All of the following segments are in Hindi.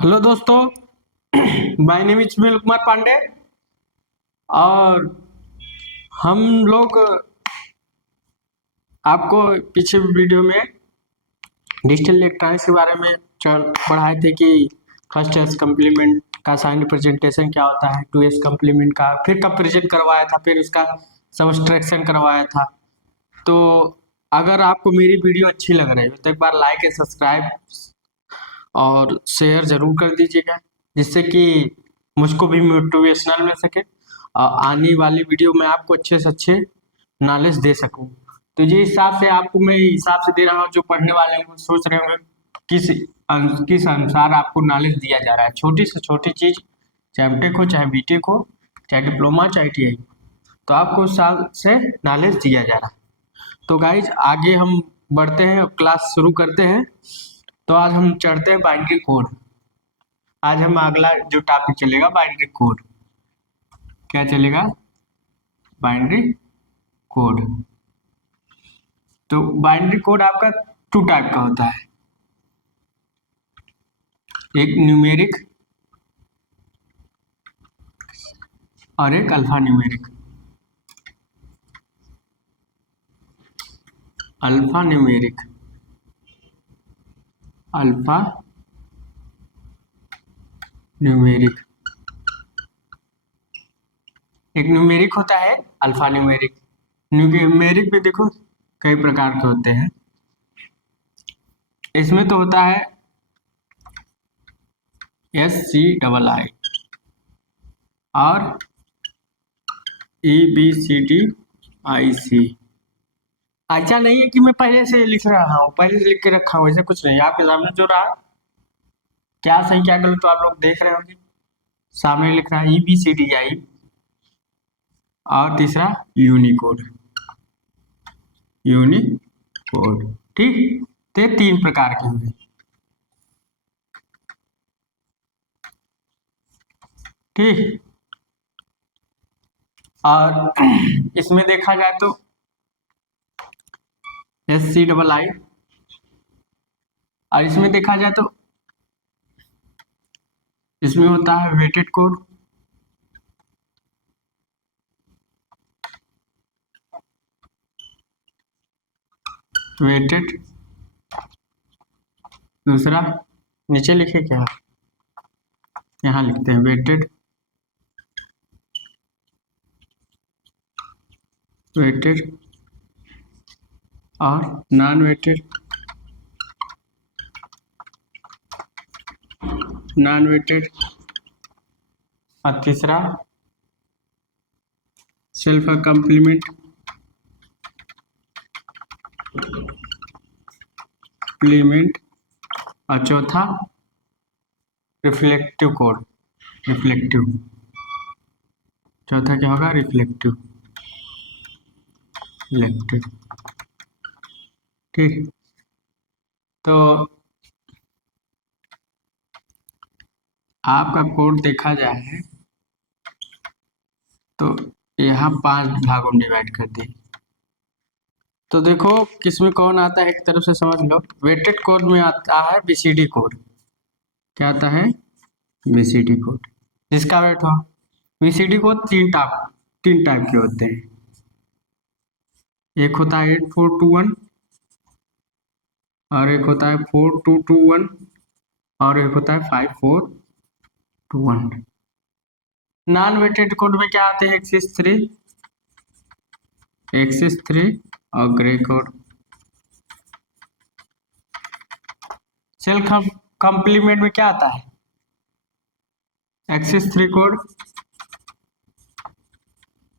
हेलो दोस्तों। My name is Sunil Kumar Pandey और हम लोग आपको पीछे वीडियो में डिजिटल इलेक्ट्रॉनिक्स के बारे में पढ़ाए थे कि फर्स्ट एस कम्प्लीमेंट का साइन रिप्रेजेंटेशन क्या होता है, टू एस कम्प्लीमेंट का फिर कंपेरिजन करवाया था, फिर उसका सब्सट्रैक्शन करवाया था। तो अगर आपको मेरी वीडियो अच्छी लग रही हो तो एक बार लाइक एंड सब्सक्राइब और शेयर ज़रूर कर दीजिएगा, जिससे कि मुझको भी मोटिवेशनल मिल सके और आने वाली वीडियो में आपको अच्छे से अच्छे नॉलेज दे सकूं। तो ये हिसाब से आपको मैं हिसाब से दे रहा हूँ, जो पढ़ने वाले हैं वो सोच रहे होंगे किस अनुसार आपको नॉलेज दिया जा रहा है। छोटी से छोटी चीज़, चाहे एमटेक हो, चाहे बीटेक हो, चाहे डिप्लोमा, चाहे ITI, तो आपको उस साल से नॉलेज दिया जा रहा है। तो गाइज आगे हम बढ़ते हैं, क्लास शुरू करते हैं। तो आज हम चढ़ते हैं बाइनरी कोड। आज हम अगला जो टॉपिक चलेगा बाइनरी कोड। क्या चलेगा? Binary code. तो बाइनरी कोड आपका टू टाइप का होता है, एक न्यूमेरिक और एक alpha numeric. Alpha numeric, alpha numeric, एक न्यूमेरिक होता है, अल्फा न्यूमेरिक। न्यूमेरिक में देखो कई प्रकार के होते हैं। इसमें तो होता है SCII और ABCDIC। ऐसा नहीं है कि मैं पहले से लिख रहा हूँ, पहले से लिख के रखा हूँ, ऐसा कुछ नहीं। आपके सामने जो रहा, क्या सही क्या गलत तो आप लोग देख रहे होंगे। सामने लिख रहा है EBCDI और तीसरा यूनिकोड। यूनिकोड, ठीक। तो ये तीन प्रकार के हुए, ठीक। और इसमें देखा जाए तो SCII, और इसमें देखा जाए तो इसमें होता है वेटेड कोड, वेटेड। दूसरा नीचे लिखे क्या, यहाँ लिखते हैं वेटेड, वेटेड और नॉन वेटेड, नॉन वेटेड। और तीसरा सेल्फ कम्प्लीमेंट, कम्प्लीमेंट। और चौथा रिफ्लेक्टिव कोड, रिफ्लेक्टिव। चौथा क्या होगा? रिफ्लेक्टिव, रिफ्लेक्टिव, ठीक। तो आपका कोड देखा जाए तो यहाँ 5 भागों में डिवाइड कर दिए। तो देखो किसमें कौन आता है, एक तरफ से समझ लो। वेटेड कोड में आता है BCD कोड। क्या आता है? BCD कोड, जिसका वेट हो। BCD कोड तीन टाइप के होते हैं। एक होता है 8421 और एक होता है 4221 और एक होता है 5421। नॉन वेटेड कोड में क्या आते हैं? एक्सिस 3 और ग्रे कोड। सेल्फ कम्प्लीमेंट में क्या आता है? एक्सिस 3 कोड,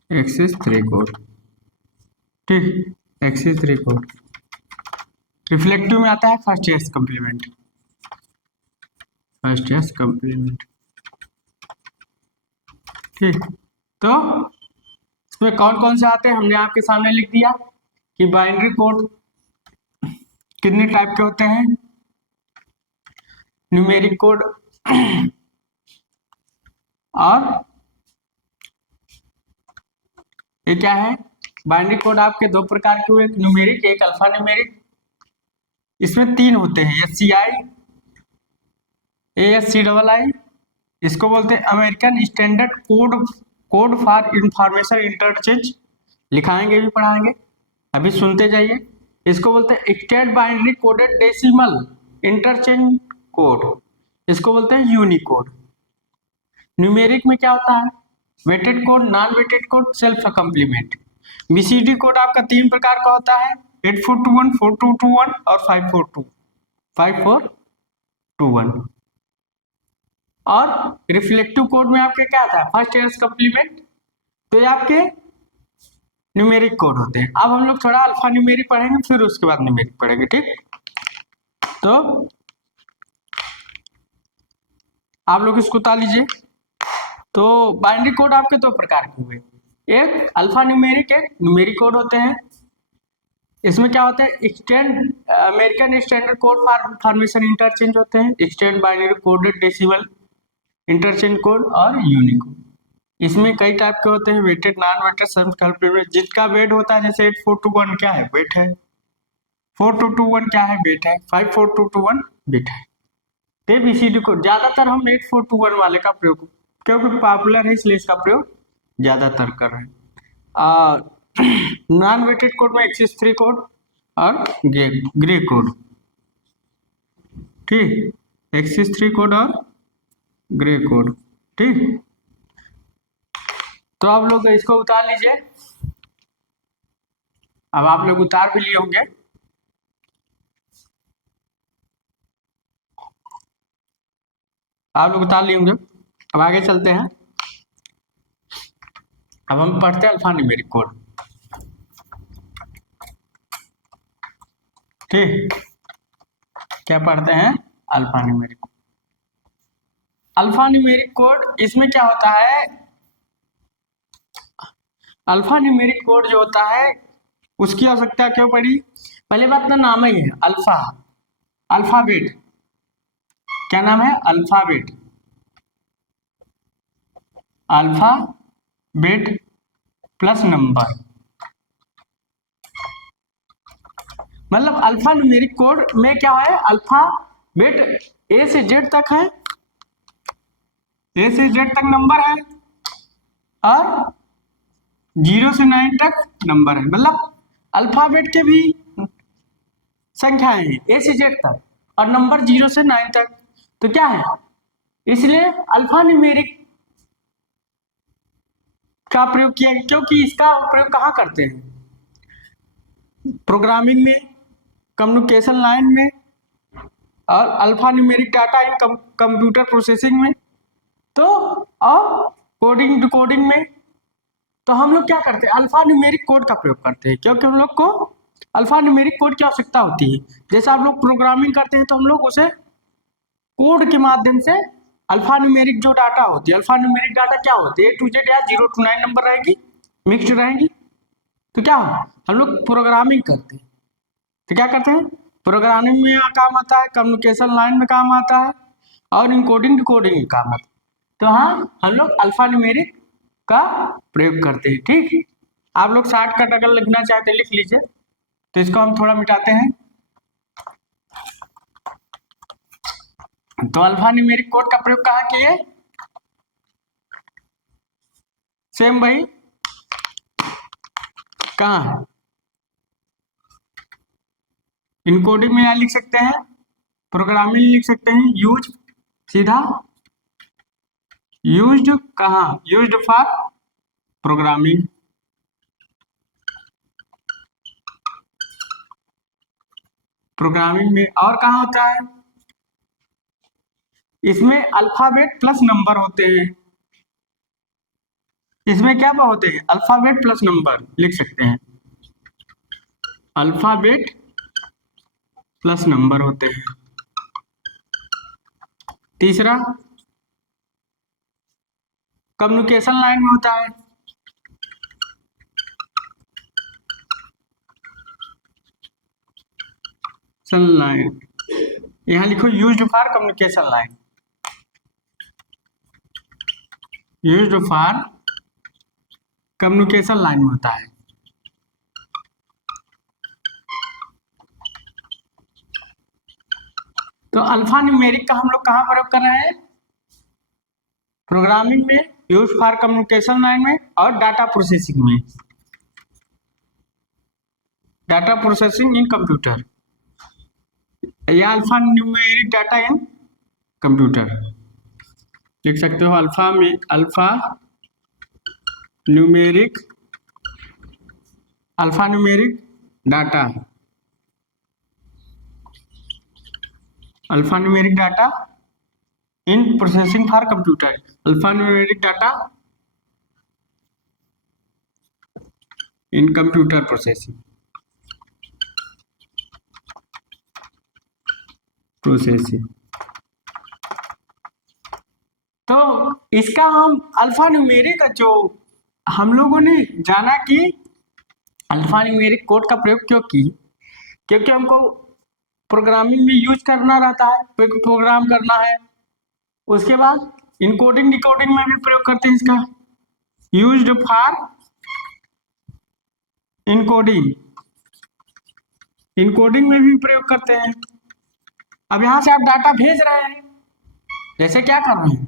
एक्सिस 3 कोड, ठीक। Axis 3 code. रिफ्लेक्टिव में आता है first S complement, first S complement, ठीक। तो इसमें कौन कौन से आते हैं हमने आपके सामने लिख दिया कि बाइनरी कोड कितने टाइप के होते हैं। न्यूमेरिक कोड और ये क्या है? बाइनरी कोड आपके दो प्रकार के हुए, एक न्यूमेरिक, एक अल्फा न्यूमेरिक। इसमें तीन होते हैं, SCI, ASCII, इसको बोलते हैं American standard code for information interchange, लिखाएंगे भी पढ़ाएंगे, अभी सुनते जाइए। इसको बोलते हैं state binary coded decimal interchange code, इसको बोलते हैं यूनिकोड। न्यूमेरिक में क्या होता है, weighted code, non weighted code, self complement. BCD code आपका 3 प्रकार का होता है, 8421, 4221 और 5421। और रिफ्लेक्टिव कोड में आपके क्या आता है, फर्स्ट ईयर्स कंप्लीमेंट। तो ये आपके न्यूमेरिक कोड होते हैं। अब हम लोग थोड़ा अल्फा न्यूमेरिक पढ़ेंगे, फिर उसके बाद न्यूमेरिक पढ़ेंगे, ठीक। तो आप लोग इसको उतार लीजिए। तो बाइनरी कोड आपके 2 प्रकार के हुए, एक अल्फा न्यूमेरिक, एक न्यूमेरिक कोड होते हैं। इसमें क्या होता है, American standard code for information interchange होते हैं, extend binary coded decimal interchange code और यूनिकोड। इसमें कई टाइप के होते हैं, weighted, non weighted, self complement. जिसका वेट होता है, जैसे 8421 क्या है, वेट है। 4221 क्या है, वेट है। 5421 वेट है। तो बीसीडी कोड ज्यादातर हम 8421 वाले का प्रयोग, क्योंकि पॉपुलर है इसलिए इसका प्रयोग ज्यादातर कर रहे हैं। नॉन वेटेड कोड में XS3 कोड और ग्रे कोड, ठीक। XS3 कोड और ग्रे कोड, ठीक। तो आप लोग इसको उतार लीजिए। अब आप लोग उतार भी लिए होंगे। आप लोग उतार लिए होंगे। अब आगे चलते हैं। अब हम पढ़ते हैं अल्फा न्यूमेरिक कोड, ठीक। क्या पढ़ते हैं, alpha numeric code. Alpha numeric code, इसमें क्या होता है, अल्फा न्यूमेरिक कोड जो होता है उसकी आवश्यकता क्यों पड़ी, पहले बात ना, नाम ही है अल्फा, अल्फाबेट। क्या नाम है, अल्फाबेट, अल्फाबेट प्लस नंबर। मतलब अल्फा न्यूमेरिक कोड में क्या है, अल्फाबेट ए से जेड तक है, ए से जेड तक नंबर है, और 0 से 9 तक नंबर है। मतलब अल्फाबेट के भी संख्याएं हैं ए से जेड तक, और नंबर 0 से 9 तक। तो क्या है, इसलिए अल्फा न्यूमेरिक का प्रयोग किया, क्योंकि इसका प्रयोग कहाँ करते हैं, प्रोग्रामिंग में, कम्युनिकेशन लाइन में, और alpha numeric data in computer processing में, तो और कोडिंग डिकोडिंग में। तो हम लोग क्या करते हैं, अल्फा न्यूमेरिक कोड का प्रयोग करते हैं, क्योंकि हम लोग को अल्फा न्यूमेरिक कोड की आवश्यकता होती है। जैसे आप लोग प्रोग्रामिंग करते हैं तो हम लोग उसे कोड के माध्यम से, अल्फा न्यूमेरिक जो डाटा होती है, अल्फा न्यूमेरिक डाटा क्या होती है, A to Z या 0 to 9 नंबर रहेगी, मिक्स्ड रहेंगी। तो क्या हो, हम लोग प्रोग्रामिंग करते हैं, तो क्या करते हैं, प्रोग्रामिंग में काम आता है, कम्युनिकेशन लाइन में काम आता है, और इनकोडिंग डिकोडिंग में काम आता है। तो हाँ, हम लोग अल्फा न्यूमेरिक का प्रयोग करते हैं, ठीक। आप लोग शॉर्टकट अगर लिखना चाहते हैं लिख लीजिए। तो इसको हम थोड़ा मिटाते हैं। तो अल्फा न्यूमेरिक कोड का प्रयोग कहाँ किए, सेम भाई, कहाँ है, इनकोडिंग में यहाँ लिख सकते हैं, प्रोग्रामिंग लिख सकते हैं, यूज सीधा, यूज्ड कहाँ, यूज्ड फॉर प्रोग्रामिंग। प्रोग्रामिंग में और कहाँ होता है, इसमें अल्फाबेट प्लस नंबर होते हैं। इसमें क्या होते हैं, अल्फाबेट प्लस नंबर लिख सकते हैं, अल्फाबेट प्लस नंबर होते हैं। तीसरा कम्युनिकेशन लाइन में होता है, लाइन, यहां लिखो used for communication line, used for communication line में होता है। तो अल्फा न्यूमेरिक का हम लोग कहाँ प्रयोग कर रहे हैं? प्रोग्रामिंग में, यूज फॉर कम्युनिकेशन लाइन में और डाटा प्रोसेसिंग में। डाटा प्रोसेसिंग इन कंप्यूटर या alpha numeric data in computer लिख सकते हो। अल्फा में alpha numeric data, alpha numeric data in processing for computer, alpha numeric data in computer processing तो इसका हम अल्फा न्यूमेरिक जो हम लोगों ने जाना कि अल्फा न्यूमेरिक कोड का प्रयोग क्यों की, क्योंकि हमको प्रोग्रामिंग में यूज करना रहता है, प्रोग्राम करना है। उसके बाद इनकोडिंग डिकोडिंग में भी प्रयोग करते हैं इसका, यूज्ड फॉर इनकोडिंग में भी प्रयोग करते हैं। अब यहाँ से आप डाटा भेज रहे हैं, जैसे क्या कर रहे हैं,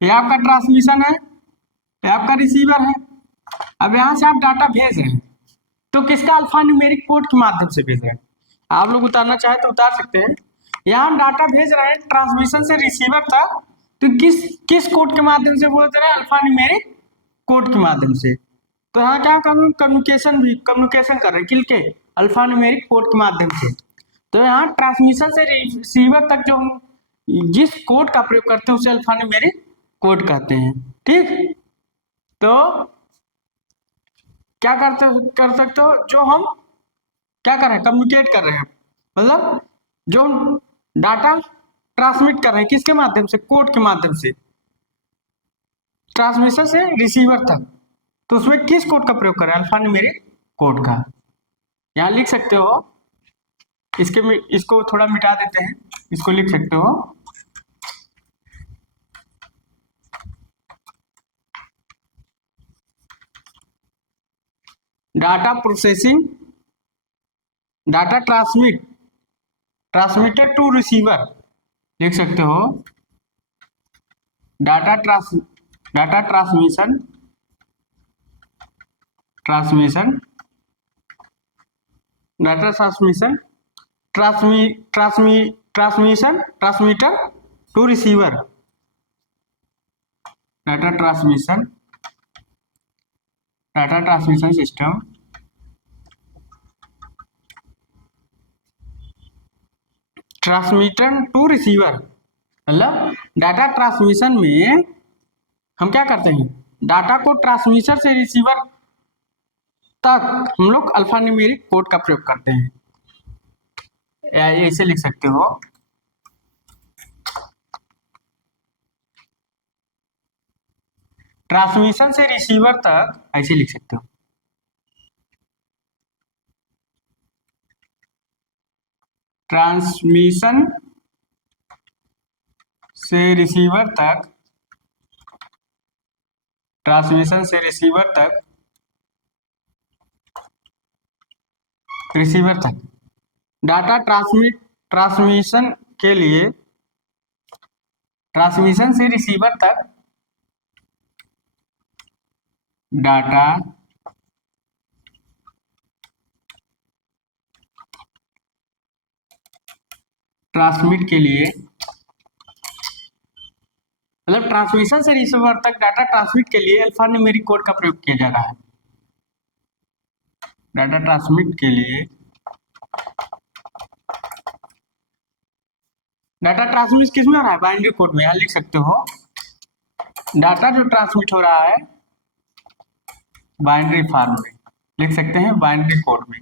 ये आपका ट्रांसमिशन है, ये आपका रिसीवर है। अब यहाँ से आप डाटा भेज रहे हैं तो किसका अल्फा न्यूमेरिक कोड के माध्यम से भेज रहे हैं। आप लोग उतारना चाहे तो उतार सकते हैं। यहाँ हम डाटा भेज रहे हैं ट्रांसमिशन से रिसीवर तक, तो किस कोड के माध्यम से बोल रहे हैं? अल्फा न्यूमेरिक कोड के माध्यम से। तो यहाँ क्या कम्युनिकेशन कर रहे हैं किल के अल्फा न्यूमेरिक कोड के माध्यम से। तो यहाँ ट्रांसमिशन से रिसीवर तक जो हम जिस कोड का प्रयोग करते हैं उसे अल्फा न्यूमेरिक कोड कहते हैं। ठीक, तो क्या कर सकते हो, जो हम क्या कर रहे हैं, कम्युनिकेट कर रहे हैं, मतलब जो हम डाटा ट्रांसमिट कर रहे हैं किसके माध्यम से? कोड के माध्यम से, ट्रांसमिशन से रिसीवर तक। तो उसमें किस कोड का प्रयोग कर रहे हैं? अल्फा न्यूमेरिक कोड का। यहाँ लिख सकते हो, इसको थोड़ा मिटा देते हैं, इसको लिख सकते हो data processing, data transmitted to receiver लिख सकते हो, data transmission transmitter to receiver, data transmission system transmitter to receiver. मतलब डाटा ट्रांसमिशन में हम क्या करते हैं, डाटा को ट्रांसमीटर से रिसीवर तक हम लोग अल्फा न्यूमेरिक कोड का प्रयोग करते हैं। ऐसे लिख सकते हो, ट्रांसमिशन से रिसीवर तक, ऐसे लिख सकते हो, ट्रांसमिशन से रिसीवर तक, रिसीवर तक डाटा ट्रांसमिशन के लिए, ट्रांसमिशन से रिसीवर तक डाटा ट्रांसमिट के लिए, मतलब ट्रांसमिशन से रिसीवर तक डाटा ट्रांसमिट के लिए अल्फा न्यूमेरिक कोड का प्रयोग किया जा रहा है। डाटा ट्रांसमिट के लिए, डाटा ट्रांसमिट किस में हो रहा है? बाइनरी कोड में। यहाँ लिख सकते हो, डाटा जो ट्रांसमिट हो रहा है बाइनरी फॉर्म में, लिख सकते हैं बाइनरी कोड में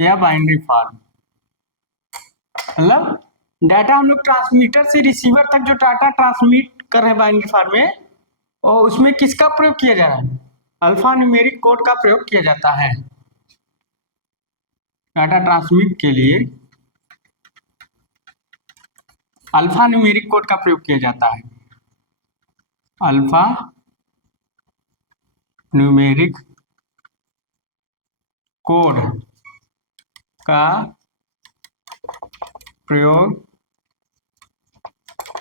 या बाइनरी फॉर्म। मतलब डाटा हम लोग ट्रांसमीटर से रिसीवर तक जो डाटा ट्रांसमिट कर रहे हैं बाइनरी फॉर्म में, और उसमें किसका प्रयोग किया जा रहा है? अल्फा न्यूमेरिक कोड का प्रयोग किया जाता है। डाटा ट्रांसमिट के लिए अल्फा न्यूमेरिक कोड का प्रयोग किया जाता है। अल्फा न्यूमेरिक कोड का प्रयोग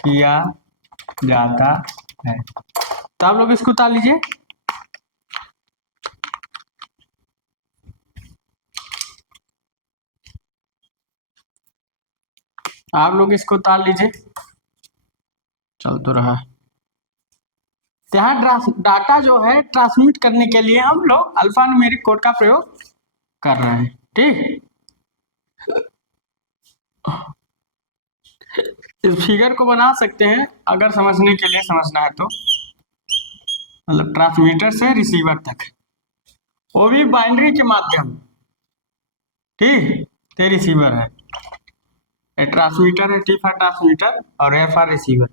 किया जाता है। तो आप लोग इसको उतार लीजिए। आप लोग इसको उतार लीजिए, चल तो रहा है। तो यहाँ डाटा जो है ट्रांसमिट करने के लिए हम लोग अल्फा न्यूमेरिक कोड का प्रयोग कर रहे हैं। ठीक, इस फिगर को बना सकते हैं अगर समझने के लिए समझना है तो, मतलब ट्रांसमीटर से रिसीवर तक, वो भी बाइनरी के माध्यम। ठीक, तो रिसीवर है, ट्रांसमीटर है, टी फॉर ट्रांसमीटर और ए फॉर रिसीवर।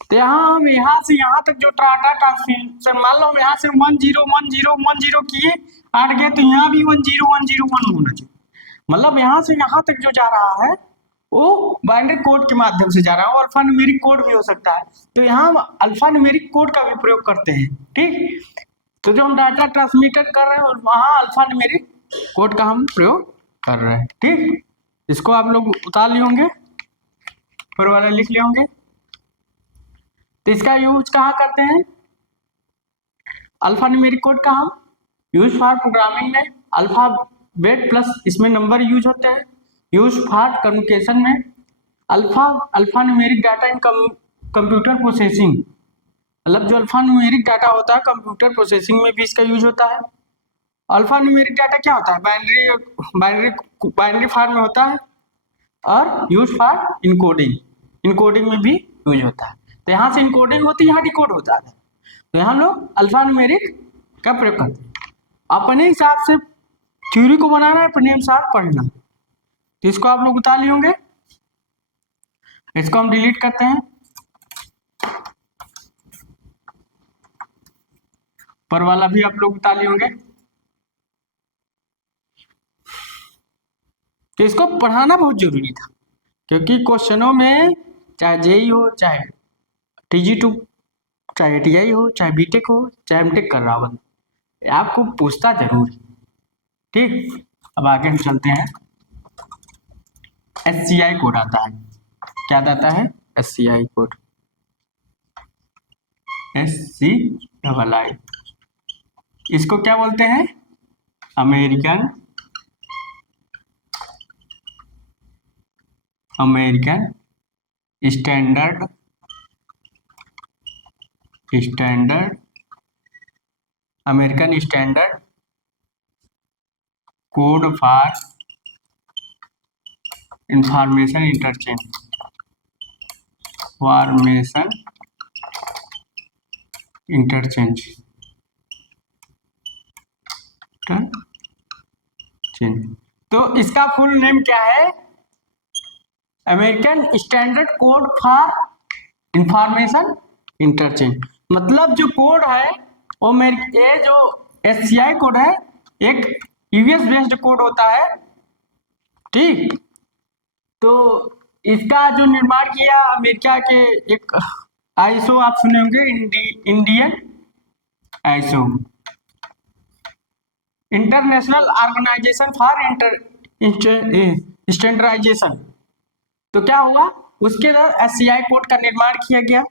तो यहाँ हम यहाँ से यहाँ तक जो डाटा ट्रांसमिशन, मान लो हम यहाँ से 101010 किए, आठ गए, तो यहाँ भी 10101 होना चाहिए। मतलब यहाँ से यहाँ तक जो जा रहा है वो बाइनरी कोड के माध्यम से जा रहा है, और अल्फा न्यूमेरिक कोड भी हो सकता है। तो यहाँ हम अल्फा न्यूमेरिक कोड का भी प्रयोग करते हैं। ठीक, तो जो हम डाटा ट्रांसमिटर कर रहे हैं वहाँ अल्फा न्यूमेरिक कोड का हम प्रयोग कर रहे हैं। ठीक, इसको आप लोग उतार लिए होंगे, ऊपर वाला लिख लिए होंगे। तो इसका यूज कहाँ करते हैं? अल्फा न्यूमेरिक कोड का हम यूज फॉर प्रोग्रामिंग में अल्फाबेट प्लस इसमें नंबर यूज होते हैं। यूज फॉर कम्युनिकेशन में alpha numeric data in computer processing, मतलब जो अल्फा न्यूमेरिक डाटा होता है कंप्यूटर प्रोसेसिंग में भी इसका यूज होता है। अल्फा न्यूमेरिक डाटा क्या होता है? बाइनरी फॉर्म में होता है, और यूज फॉर इनकोडिंग में भी यूज होता है। तो यहाँ से इनकोडिंग होती है, यहाँ डिकोड होता है। तो यहाँ हम लोग अल्फा न्यूमेरिक का प्रयोग करते हैं। अपने हिसाब से थ्योरी को बनाना है, अपने अनुसार पढ़ना। तो इसको आप लोग उतार लिए होंगे, इसको हम डिलीट करते हैं। पर वाला भी आप लोग उतार लिए होंगे। तो इसको पढ़ाना बहुत जरूरी था, क्योंकि क्वेश्चनों में चाहे जेई हो, चाहे TG2, चाहे TI हो, चाहे बीटेक हो, चाहे एमटेक कर रहा हो, आपको पूछता जरूर। ठीक, अब आगे हम चलते हैं। SCI कोड आता है, क्या आता है? SCI कोड, SCII, इसको क्या बोलते हैं? American standard American standard code for information interchange तो इसका फुल नेम क्या है? American standard code for information interchange. मतलब जो कोड है वो ये जो SCI कोड है एक US बेस्ड कोड होता है। ठीक, तो इसका जो निर्माण किया अमेरिका के एक ISO, आप सुने होंगे, Indian ISO, international organisation for standardisation. तो क्या हुआ, उसके अंदर SCI कोड का निर्माण किया गया।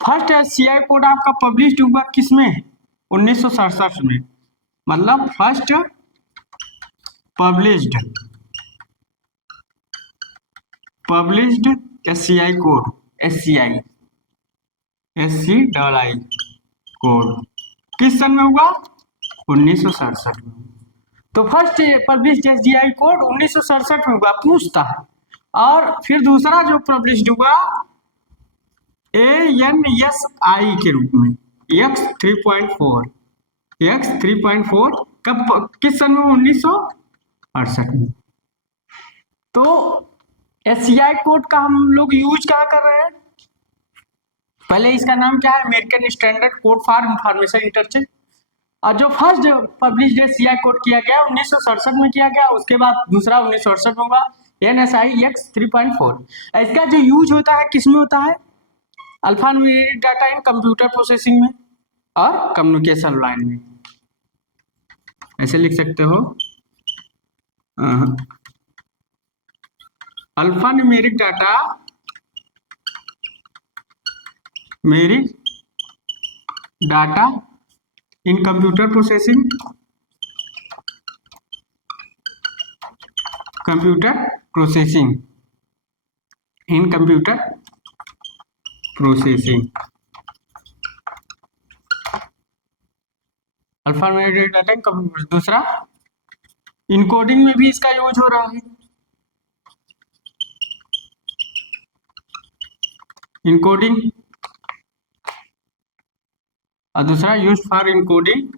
फर्स्ट SCI कोड आपका पब्लिश हुआ किसमें? 1967 में। मतलब first published SCI code, SCI code किस सन में हुआ? 1967 में। तो फर्स्ट पब्लिश्ड SCI कोड 1967 में हुआ, पूछता है। और फिर दूसरा जो पब्लिश्ड हुआ ANSI के रूप में, X3.4 कब, किस सन में? 1968 में। तो SCI कोड का हम लोग यूज क्या कर रहे हैं? पहले इसका नाम क्या है? American standard code for information interchange. और जो फर्स्ट पब्लिश्ड SCI कोड किया गया 1967 में किया गया, उसके बाद दूसरा 1968 में हुआ, NSI X3.4। इसका जो यूज होता है किसमें होता है? Alpha numeric data in computer processing में और कम्युनिकेशन लाइन में। ऐसे लिख सकते हो, अल्फा न्यूमेरिक डाटा मेरी data in computer processing in computer processing alphanumeric data in computer. दूसरा इनकोडिंग में भी इसका यूज हो रहा है, इनकोडिंग। और दूसरा यूज फॉर इनकोडिंग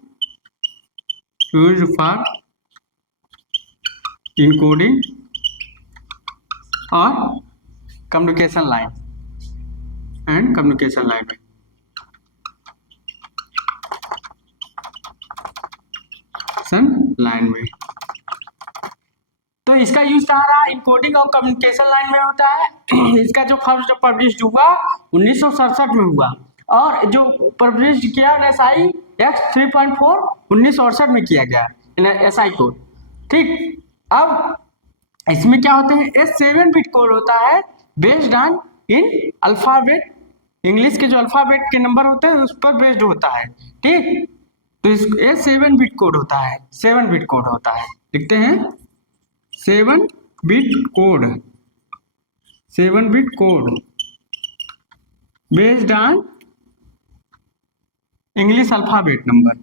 और कम्युनिकेशन लाइन में तो इसका यूज कहाँ रहा? इनकोडिंग और कम्युनिकेशन लाइन में होता है। इसका जो फर्स्ट पब्लिश हुआ 1967 में हुआ, और जो पब्लिश किया NSI X 3.4 1968 में किया गया SI कोड। ठीक, अब इसमें क्या होते हैं? ये 7 बिट कोड होता है based on in alphabet, English के जो अल्फाबेट के नंबर होते हैं उस पर बेस्ड होता है। ठीक, तो ये 7 बिट कोड होता है, 7 बिट कोड होता है। लिखते हैं 7 bit code based on English alphabet number.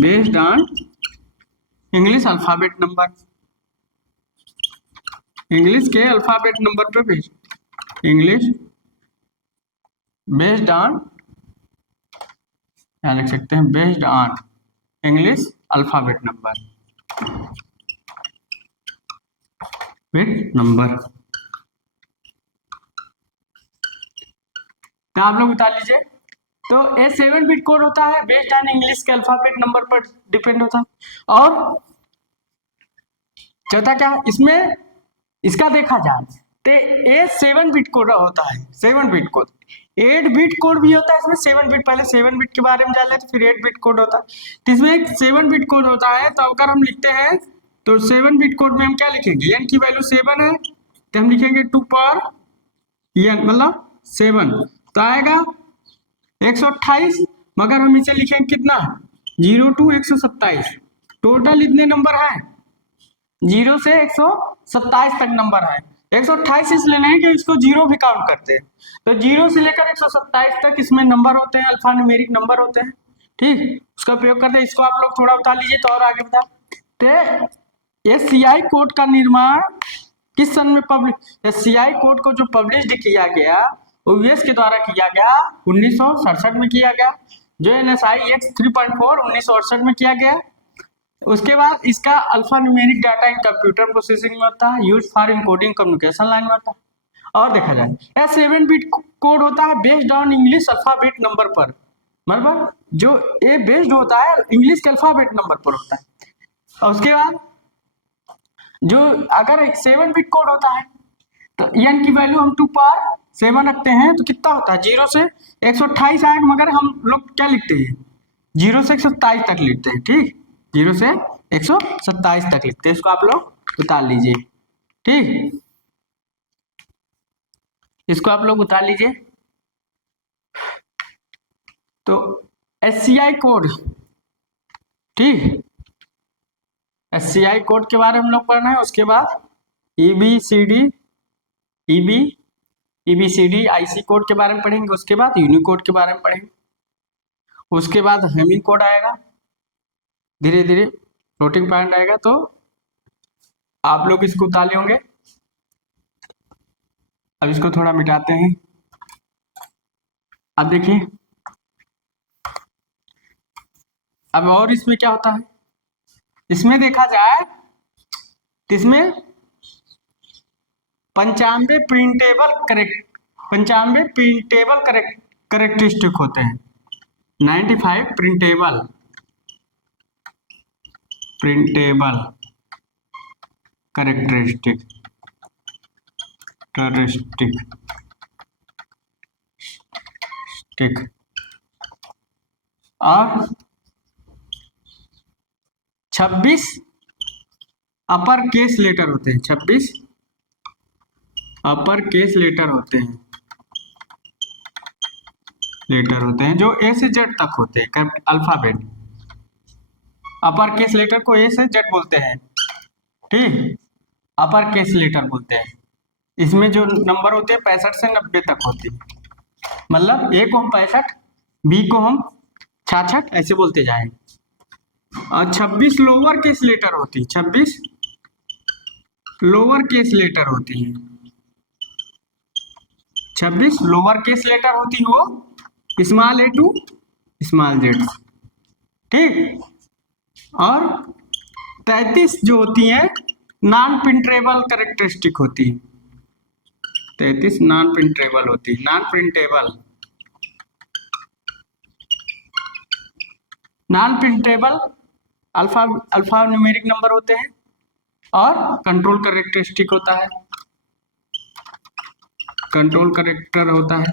Based on English alphabet number, English के अल्फाबेट नंबर पर बेस्ड, इंग्लिश बेस्ड ऑन, क्या लिख सकते हैं? Based on English alphabet number, तो आप लोग बता लीजिए। तो ये 7 बिट कोड होता है बेस्ड ऑन इंग्लिश के अल्फाबेट नंबर पर डिपेंड होता है। और चौथा क्या इसमें इसका देखा जाए तो ये 7 बिट कोड होता है, 7 बिट कोड। 8 बिट कोड भी होता है इसमें, 7 बिट, पहले 7 बिट के बारे में जान लेते फिर 8 बिट कोड होता है। तो इसमें एक 7 बिट कोड होता है, तो अगर हम लिखते हैं तो 7 बिट कोड में हम क्या लिखेंगे? n की वैल्यू 7 है तो हम लिखेंगे 2 पावर n मतलब 7, तो आएगा 128। मगर हम इसे लिखेंगे कितना? 0 to 127, टोटल इतने नंबर है 0 से 127 तक नंबर है। 128 इसलिए नहीं कि इसको 0 भी काउंट करते हैं, तो 0 से लेकर 127 तक इसमें नंबर होते हैं, अल्फान्यूमेरिक नंबर होते हैं। ठीक, उसका उपयोग करते हैं। इसको आप लोग थोड़ा बता लीजिए तो और आगे बता। तो SCI कोड का निर्माण किस सन में पब्लिश? SCI कोड को जो पब्लिश किया गया US के द्वारा किया गया 1967 में किया गया। जो NSI X 3.4 1968 में किया गया। उसके बाद इसका alphanumeric data in computer processing में होता है, use for encoding communication line में होता है। और देखा जाए यह 7 बिट कोड होता है based on English alphabet number पर, मतलब जो ये बेस्ड होता है इंग्लिश के अल्फाबेट नंबर पर होता है। और उसके बाद जो अगर एक 7 बिट कोड होता है तो n की वैल्यू हम 2 पावर 7 रखते हैं तो कितना होता है? 0 से 128 आएगा, मगर हम लोग क्या लिखते हैं? 0 से 127 तक लिखते हैं। ठीक, 0 से 127 तक लिखते हैं, इसको आप लोग उतार लीजिए। ठीक, इसको आप लोग उतार लीजिए। तो SCI कोड, ठीक, SCI कोड के बारे में हम लोग पढ़ना है। उसके बाद EBCD IC कोड के बारे में पढ़ेंगे। उसके बाद यूनिकोड के बारे में पढ़ेंगे। उसके बाद हेमिंग कोड आएगा, धीरे धीरे फ्लोटिंग पॉइंट आएगा, तो आप लोग इसको उतार लेंगे। अब इसको थोड़ा मिटाते हैं। अब देखिए, अब और इसमें क्या होता है? इसमें देखा जाए तो इसमें 95 प्रिंटेबल करेक्टरिस्टिक होते हैं। 95 प्रिंटेबल करेक्टरिस्टिक और 26 अपर केस लेटर होते हैं। 26 अपर केस लेटर होते हैं, जो ए से जेड तक होते हैं, अल्फाबेट। अपर केस लेटर को ए से जेड बोलते हैं, ठीक, अपर केस लेटर बोलते हैं। इसमें जो नंबर होते हैं 65 से 90 तक होते हैं, मतलब ए को हम 65, बी को हम 66, ऐसे बोलते जाएंगे। और 26 लोअर केस लेटर होती है, 26 लोअर केस लेटर होती है, 26 लोअर केस लेटर होती है, वो small A to small Z, ठीक। और 33 जो होती है नॉन प्रिंटेबल कैरेक्टरिस्टिक होती है, 33 नॉन प्रिंटेबल होती है, non printable alpha numeric number होते हैं, और कंट्रोल कैरेक्टरिस्टिक होता है, कंट्रोल कैरेक्टर होता है।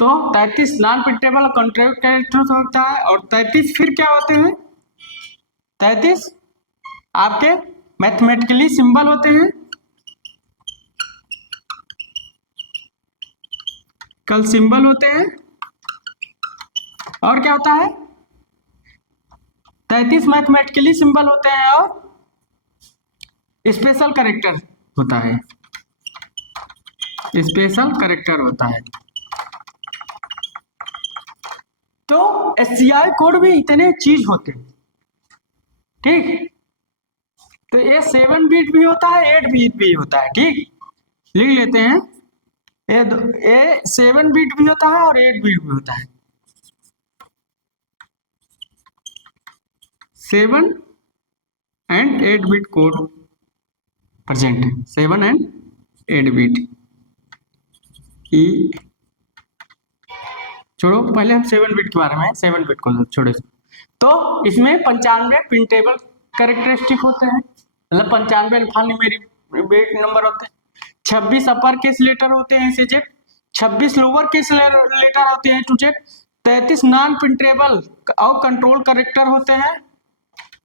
तो 33 नॉन प्रिंटेबल और कंट्रोल कैरेक्टर होता है। और 33 फिर क्या होते हैं, 33 आपके मैथमेटिकली सिंबल होते हैं, कल सिंबल होते हैं। और क्या होता है, 33 मैथमेटिकली सिंबल होते हैं और स्पेशल कैरेक्टर होता है, स्पेशल कैरेक्टर होता है। तो एससीआई कोड में इतने चीज होते हैं, ठीक। तो ये 7 बिट भी होता है, 8 बिट भी होता है, ठीक। लिख लेते हैं, ये 7 बिट भी होता है और 8 बिट भी होता है। 7 एंड 8 बिट कोड प्रेजेंट है, 7 एंड 8 बिट। छोड़ो, पहले हम 7 बिट के बारे में, 7 बिट को छोड़े। तो इसमें 95 प्रिंटेबल कैरेक्टरिस्टिक होते हैं, मतलब 95 अल्फान्यूमेरिक बिट नंबर होते हैं। 26 अपर केस लेटर होते हैं से जेड, 26 लोअर केस लेटर होते हैं टू जेड, 33 नॉन प्रिंटेबल और कंट्रोल कैरेक्टर होते हैं,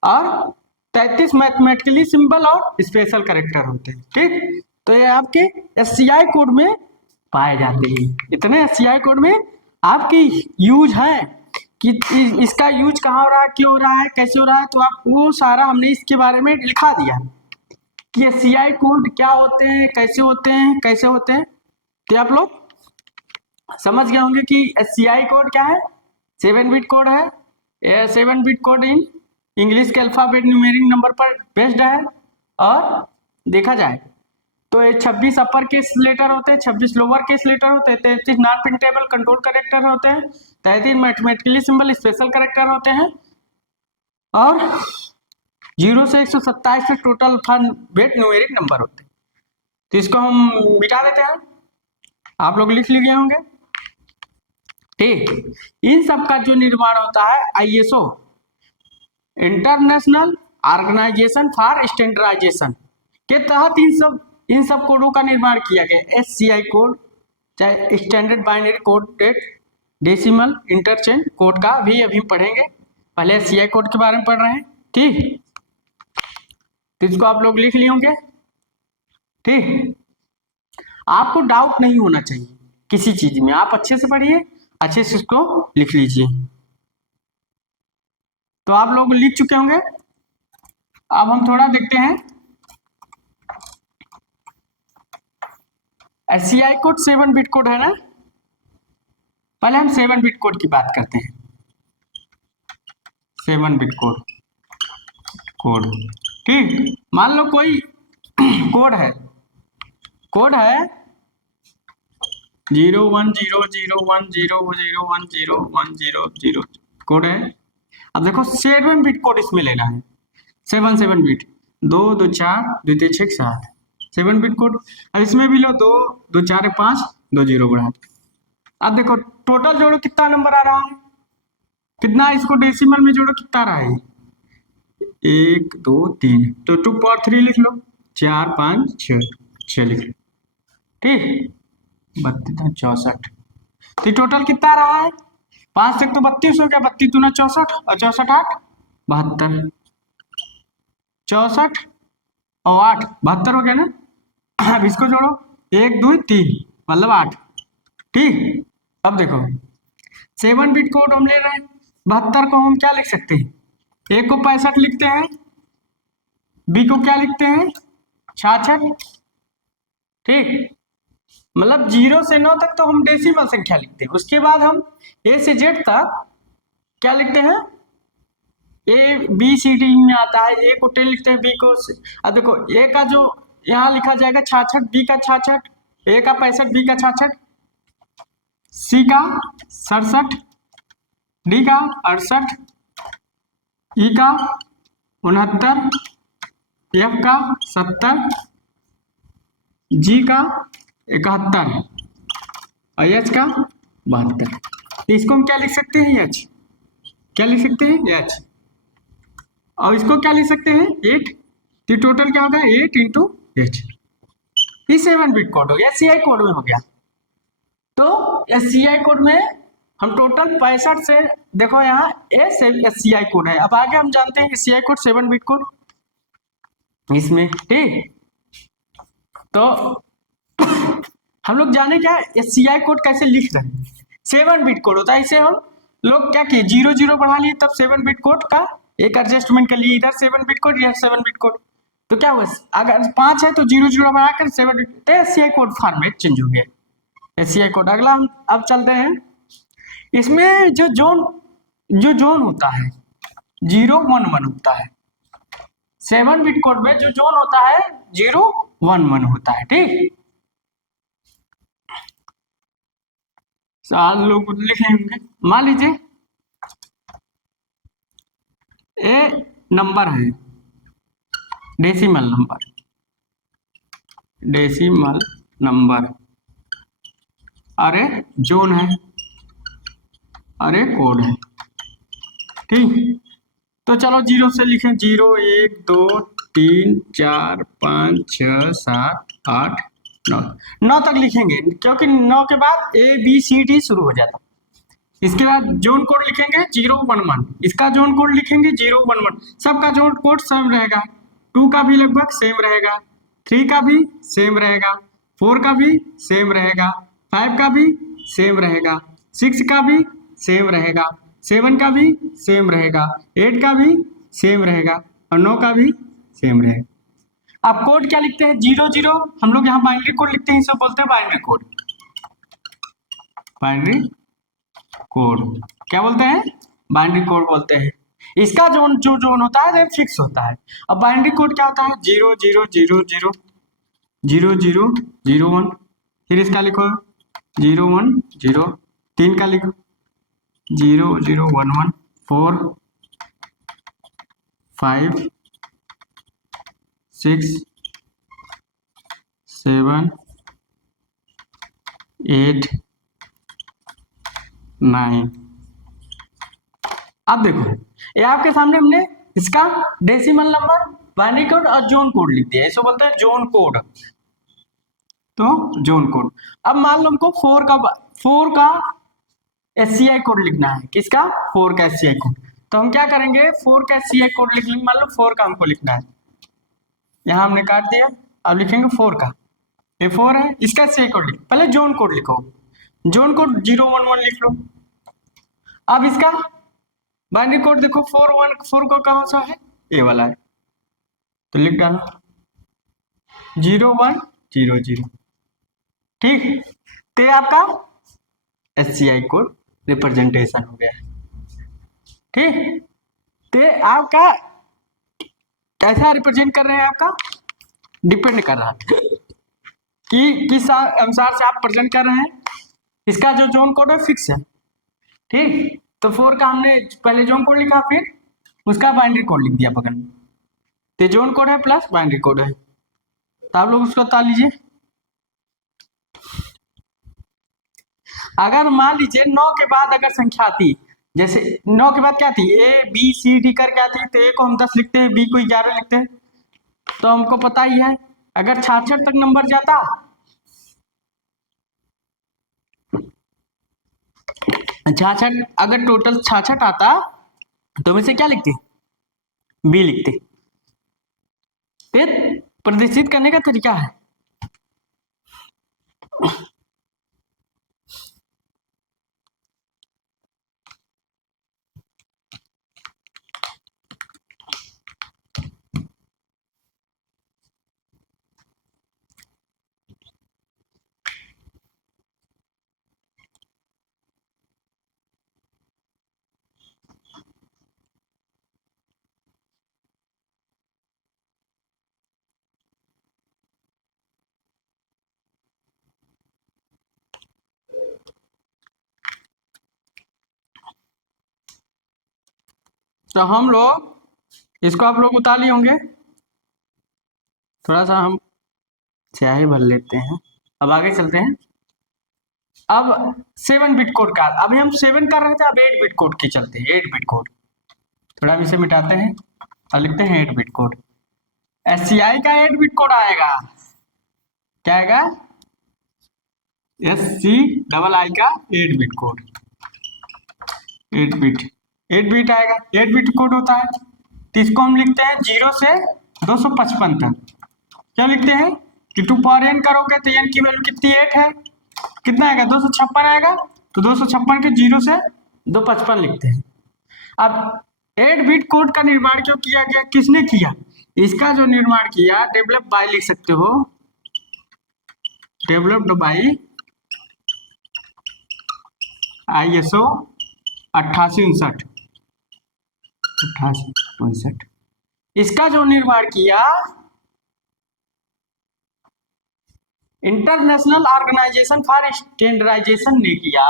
और 33 मैथमेटिकली सिंबल और स्पेशल कैरेक्टर होते हैं, ठीक। तो ये आपके एससीआई कोड में पाए जाते हैं। इतने एससीआई कोड में आपकी यूज है कि इसका यूज कहाँ हो रहा है, क्यों हो रहा है, कैसे हो रहा है, तो आप वो सारा हमने इसके बारे में लिखा दिया कि एससीआई कोड क्या होते हैं, कैसे होते हैं, कैसे होते हैं। तो आप लोग समझ गए होंगे कि एससीआई कोड क्या है, 7 बिट कोड है। 7 बिट कोड इन इंग्लिश के अल्फाबेट न्यूमेरिक नंबर पर बेस्ड है। और देखा जाए तो ये 26 अपर केस लेटर होते हैं, 26 लोअर केस लेटर होते हैं, 33 नॉन प्रिंटेबल कंट्रोल कैरेक्टर होते हैं, 33 मैथमेटिकली सिंबल स्पेशल कैरेक्टर होते हैं, और 0 से 127 से टोटल अल्फाबेट न्यूमेरिक नंबर होते हैं। तो इसको हम मिटा देते हैं, आप लोग लिख लिए होंगे, ठीक। इन सब का जो निर्माण होता है ISO, international organisation for standardisation के तहत इन सब कोडों का निर्माण किया गया। एससीआई कोड, चाहे standard binary code, decimal interchange code का भी अभी पढ़ेंगे, पहले एससीआई कोड के बारे में पढ़ रहे हैं, ठीक। तो इसको आप लोग लिख लिए होंगे, ठीक। आपको डाउट नहीं होना चाहिए किसी चीज में, आप अच्छे से पढ़िए, अच्छे से इसको लिख लीजिए। तो आप लोग लिख चुके होंगे। अब हम थोड़ा देखते हैं, एससीआई कोड 7 बिट कोड है ना, पहले हम 7 बिट कोड की बात करते हैं। 7 बिट कोड, ठीक। मान लो कोई कोड है 010010101010 कोड है। अब देखो 7 बिट कोड इसमें लेना है, 7 बिट, 2 2 4 2 3 6 7, 7 बिट कोड। अब इसमें भी लो 2 2 4 5 2 0 बढ़ा दो। अब देखो टोटल जोड़ो कितना नंबर आ रहा है, कितना, इसको डेसिमल में जोड़ो कितना आ रहा है, 1 2 3, तो 2 पावर 3 लिख लो, 4 5 6 लिख लो, ठीक। 32 64, तो टोटल कितना आ रहा है, 5 से तो 32 हो गया, 32 दूना 64 और 64 8 72, 64 और 8 72 हो गया ना। अब इसको जोड़ो, 1 2 3 मतलब 8। ठीक, अब देखो 7 बिट कोड हम ले रहे हैं, 72 को हम क्या लिख सकते हैं, ए को 65 लिखते हैं, बी को क्या लिखते हैं 66। ठीक, मतलब 0 से 9 तक तो हम डेसिमल संख्या लिखते हैं, उसके बाद हम ए से जेड तक क्या लिखते हैं, ए बी सी डी में आता है, ए को 10 लिखते हैं, बी को अब देखो ए का जो यहाँ लिखा जाएगा 66, बी का 66, ए का 65, बी का 66, सी का 67, डी का 68, ई का 69, एफ का 70, जी का 71 और एच का 72। तो इसको हम क्या लिख सकते हैं, एच क्या लिख सकते हैं, एच। और इसको क्या लिख सकते हैं 8। तो टोटल क्या होगा 8 इंटू एच। ये 7 बिट कोड हो गया, एससीआई कोड में हो गया। तो एससीआई कोड में हम टोटल 65 से देखो यहाँ एससीआई कोड है। अब आगे हम जानते हैं एससीआई कोड 7 बिट कोड इसमें। ठीक, तो हम लोग जाने क्या एससीआई कोड कैसे लिख रहे हैं। 7 बिट कोड होता है, इसे हम लोग क्या किए 0 0 बढ़ा लिए, तब 7 बिट कोड का एक एडजस्टमेंट कर लिए, इधर 7 बिट कोड, इधर 7 बिट कोड। तो क्या हुआ, अगर 5 है तो 0 0 बढ़ाकर 7 बिट, तो एससीआई कोड फॉर्मेट चेंज हो गया, एससीआई कोड। अगला हम अब चलते हैं, इसमें जो जोन होता है 0 1 1 होता है। 7 बिट कोड में जो जोन होता है 0 1 1 होता है। ठीक, साल लोग लिखे होंगे, मान लीजिए ए नंबर है, डेसिमल नंबर, डेसिमल नंबर, अरे जोन है, अरे कोड है। ठीक, तो चलो 0 से लिखें, 0 1 2 3 4 5 6 7 8 9 9 तक लिखेंगे, क्योंकि 9 के बाद ए बी सी डी शुरू हो जाता। इसके बाद जोन कोड लिखेंगे 0 1 1, इसका जोन कोड लिखेंगे 0 1 1, सबका जोन कोड सेम रहेगा। 2 का भी लगभग सेम रहेगा, 3 का भी सेम रहेगा, 4 का भी सेम रहेगा, 5 का भी सेम रहेगा, 6 का भी सेम रहेगा, 7 का भी सेम रहेगा, 8 का भी सेम रहेगा और 9 का भी सेम रहेगा। अब कोड क्या लिखते हैं 0 0, हम लोग यहाँ बाइनरी कोड लिखते हैं, इसे बोलते हैं बाइनरी कोड। बाइनरी कोड क्या बोलते हैं, बाइनरी कोड बोलते हैं। इसका जो जोन होता है वो फिक्स होता है। अब बाइनरी कोड क्या होता है 0 0 0 0 0 0 0 1, फिर इसका लिखो 0 1 0, 3 का लिखो 0 0 1 1, 4 5 6 7 8 9। अब देखो ये आपके सामने हमने इसका डेसिमल नंबर, बाइनरी कोड और जोन कोड लिख दिया, इसे बोलते हैं जोन कोड। तो जोन कोड, अब मान लो हमको 4 का एससीआई कोड लिखना है, किसका 4 का एससीआई कोड। तो हम क्या करेंगे 4 का एससीआई कोड लिख लेंगे, मान लो 4 का हमको लिखना है, यहाँ हमने काट दिया। अब लिखेंगे 4 का, ये 4 है, इसका एससीआई कोड लिखो, पहले जोन कोड लिखो, जोन कोड 0 1 1 लिख लो। अब इसका बाइनरी कोड देखो 4 1 4 को कहाँ सा है, ए वाला है, तो लिख डालो 0 1 0 0। ठीक, तो आपका एससीआई कोड रिप्रेजेंटेशन हो गया। ठीक, तो आपका कैसा रिप्रेजेंट कर रहे हैं, आपका डिपेंड कर रहा है कि किस अनुसार से आप प्रेजेंट कर रहे हैं। इसका जो जोन कोड है फिक्स है। ठीक, तो 4 का हमने पहले जोन कोड लिखा, फिर उसका बाइनरी कोड लिख दिया बगल में, तो जोन कोड है प्लस बाइनरी कोड है, तो आप लोग उसको बता लीजिए। अगर मान लीजिए 9 के बाद अगर संख्या आती, जैसे 9 के बाद क्या थी ए बी सी डी करके आती, तो ए को हम 10 लिखते हैं, बी को 11 लिखते हैं, तो हमको पता ही है अगर 66 तक नंबर जाता, 66 अगर टोटल 66 आता तो हम इसे क्या लिखते, बी लिखते। फिर प्रदर्शित करने का तरीका है। तो हम लोग इसको आप लोग उतार लिए होंगे। थोड़ा सा हम स्याही भर लेते हैं। अब आगे चलते हैं। अब 7 बिट कोड का, अभी हम 7 कर रहे थे, अब 8 बिट कोड की चलते हैं। 8 बिट कोड, थोड़ा हम इसे मिटाते हैं और लिखते हैं 8 बिट कोड। SCI का 8 बिट कोड आएगा। क्या आएगा? SCII का 8 बिट कोड। 8 बिट आएगा। 8 बिट कोड होता है तो इसको हम लिखते हैं 0 से 255 तक। क्या लिखते हैं कि 2 पावर n करोगे तो n की वैल्यू कितनी 8 है, कितना आएगा 256 आएगा। तो 256 के 0 से 255 लिखते हैं। अब 8 बिट कोड का निर्माण क्यों किया गया, किसने किया? इसका जो निर्माण किया, डेवलप बाय लिख सकते हो, डेवलप्ड बाय ISO 8859। इसका जो निर्माण किया इंटरनेशनल ऑर्गेनाइजेशन फॉर स्टैंडर्डाइजेशन ने किया,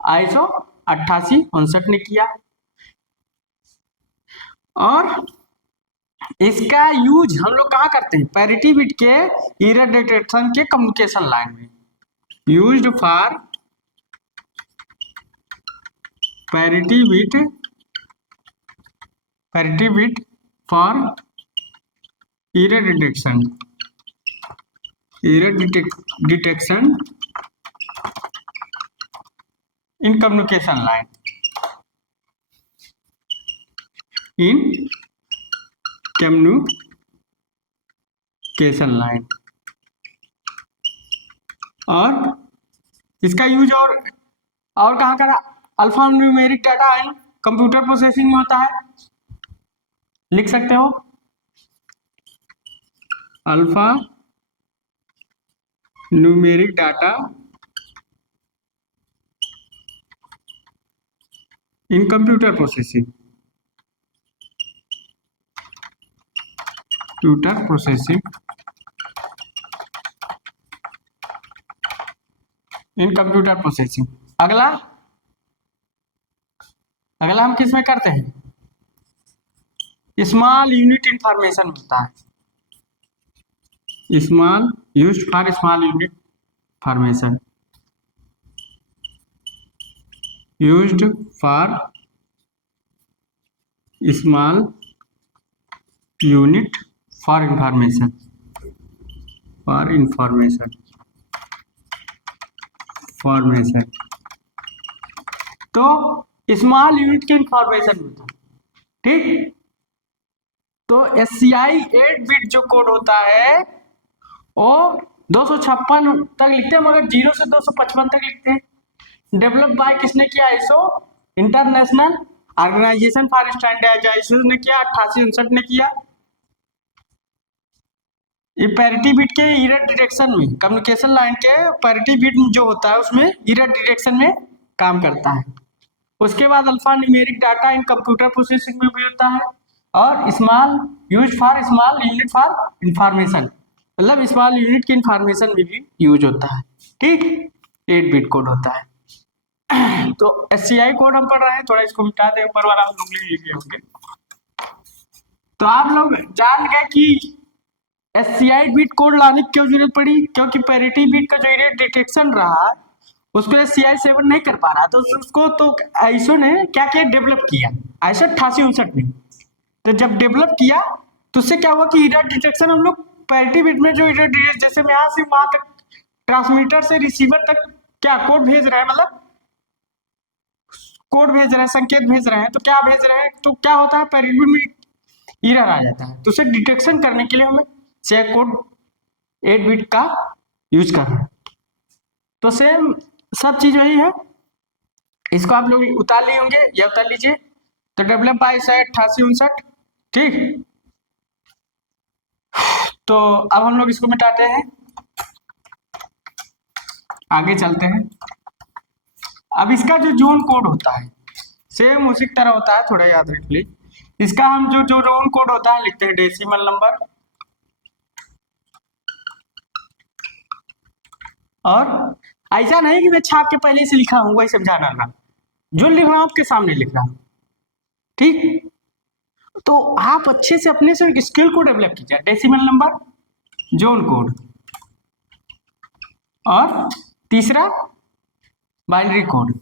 ISO 8859 ने किया। और इसका यूज हम लोग कहाँ करते हैं? पैरिटी बिट के एरर डिटेक्शन के कम्युनिकेशन लाइन में। Used for parity bit for error detection in communication line, in communication line. और इसका यूज और कहाँ का? Alpha numeric data and computer processing में होता है। लिख सकते हो alpha numeric data in computer processing, in computer processing. अगला हम किस में करते हैं? स्मॉल यूनिट इंफॉर्मेशन होता है। Small used for small unit formation, used for small unit for information, तो स्मॉल यूनिट के इंफॉर्मेशन होता है। ठीक, तो SCI 8 बिट जो कोड होता है वो 256 तक लिखते हैं, मगर 0 से 255 तक लिखते हैं। डेवलप बाय किसने किया? ISO international organisation for standardisation ने किया, 8859 ने किया। ये पैरिटी बिट के एरर डिटेक्शन में, कम्युनिकेशन लाइन के पैरिटी बिट जो होता है उसमें एरर डिटेक्शन में काम करता है। उसके बाद alpha numeric data in computer processing में भी होता है। और small use for small unit for information, मतलब स्मॉल यूनिट की इंफॉर्मेशन में भी यूज होता है। ठीक, 8 बिट कोड होता है। तो SCI कोड हम पढ़ रहे हैं, थोड़ा इसको मिटा दें, ऊपर वाला हम लोग लिख लिए होंगे। तो आप लोग जान गए कि SCI बिट कोड लाने की क्यों जरूरत पड़ी? क्योंकि पैरिटी बिट का जो एरर डिटेक्शन रहा उसको SCI 7 नहीं कर पा रहा, तो उसको तो ISO ने क्या किया? डेवलप किया, ISO 8859 में। तो जब डेवलप किया तो उससे क्या हुआ कि एरर डिटेक्शन हम लोग पैरिटी बिट में जो एरर डिटेक्शन, जैसे हम यहाँ से वहां तक ट्रांसमीटर से रिसीवर तक क्या कोड भेज रहे हैं, मतलब कोड भेज रहे हैं, संकेत भेज रहे हैं, तो क्या भेज रहे हैं, तो क्या होता है पैरिटी बिट में एरर आ जाता है। तो उसे डिटेक्शन करने के लिए हमें शेयर कोड 8 बिट का यूज करना है। तो सेम सब चीज वही है, इसको आप लोग उतार लिए होंगे, या उतार लीजिए। तो डेवलप बाय 8859, ठीक। तो अब हम लोग इसको मिटाते हैं, आगे चलते हैं। अब इसका जो जोन कोड होता है सेम उसी तरह होता है, थोड़ा याद रख लीजिए। इसका हम जो जो जोन कोड होता है लिखते हैं डेसिमल नंबर, और ऐसा नहीं कि मैं छाप के पहले से लिखा हूँ वही समझाना ना, जो लिख रहा हूँ आपके सामने लिख रहा हूँ, ठीक। तो आप अच्छे से अपने से स्किल को डेवलप कीजिए, डेसिमल नंबर, जोन कोड, और तीसरा बाइनरी कोड,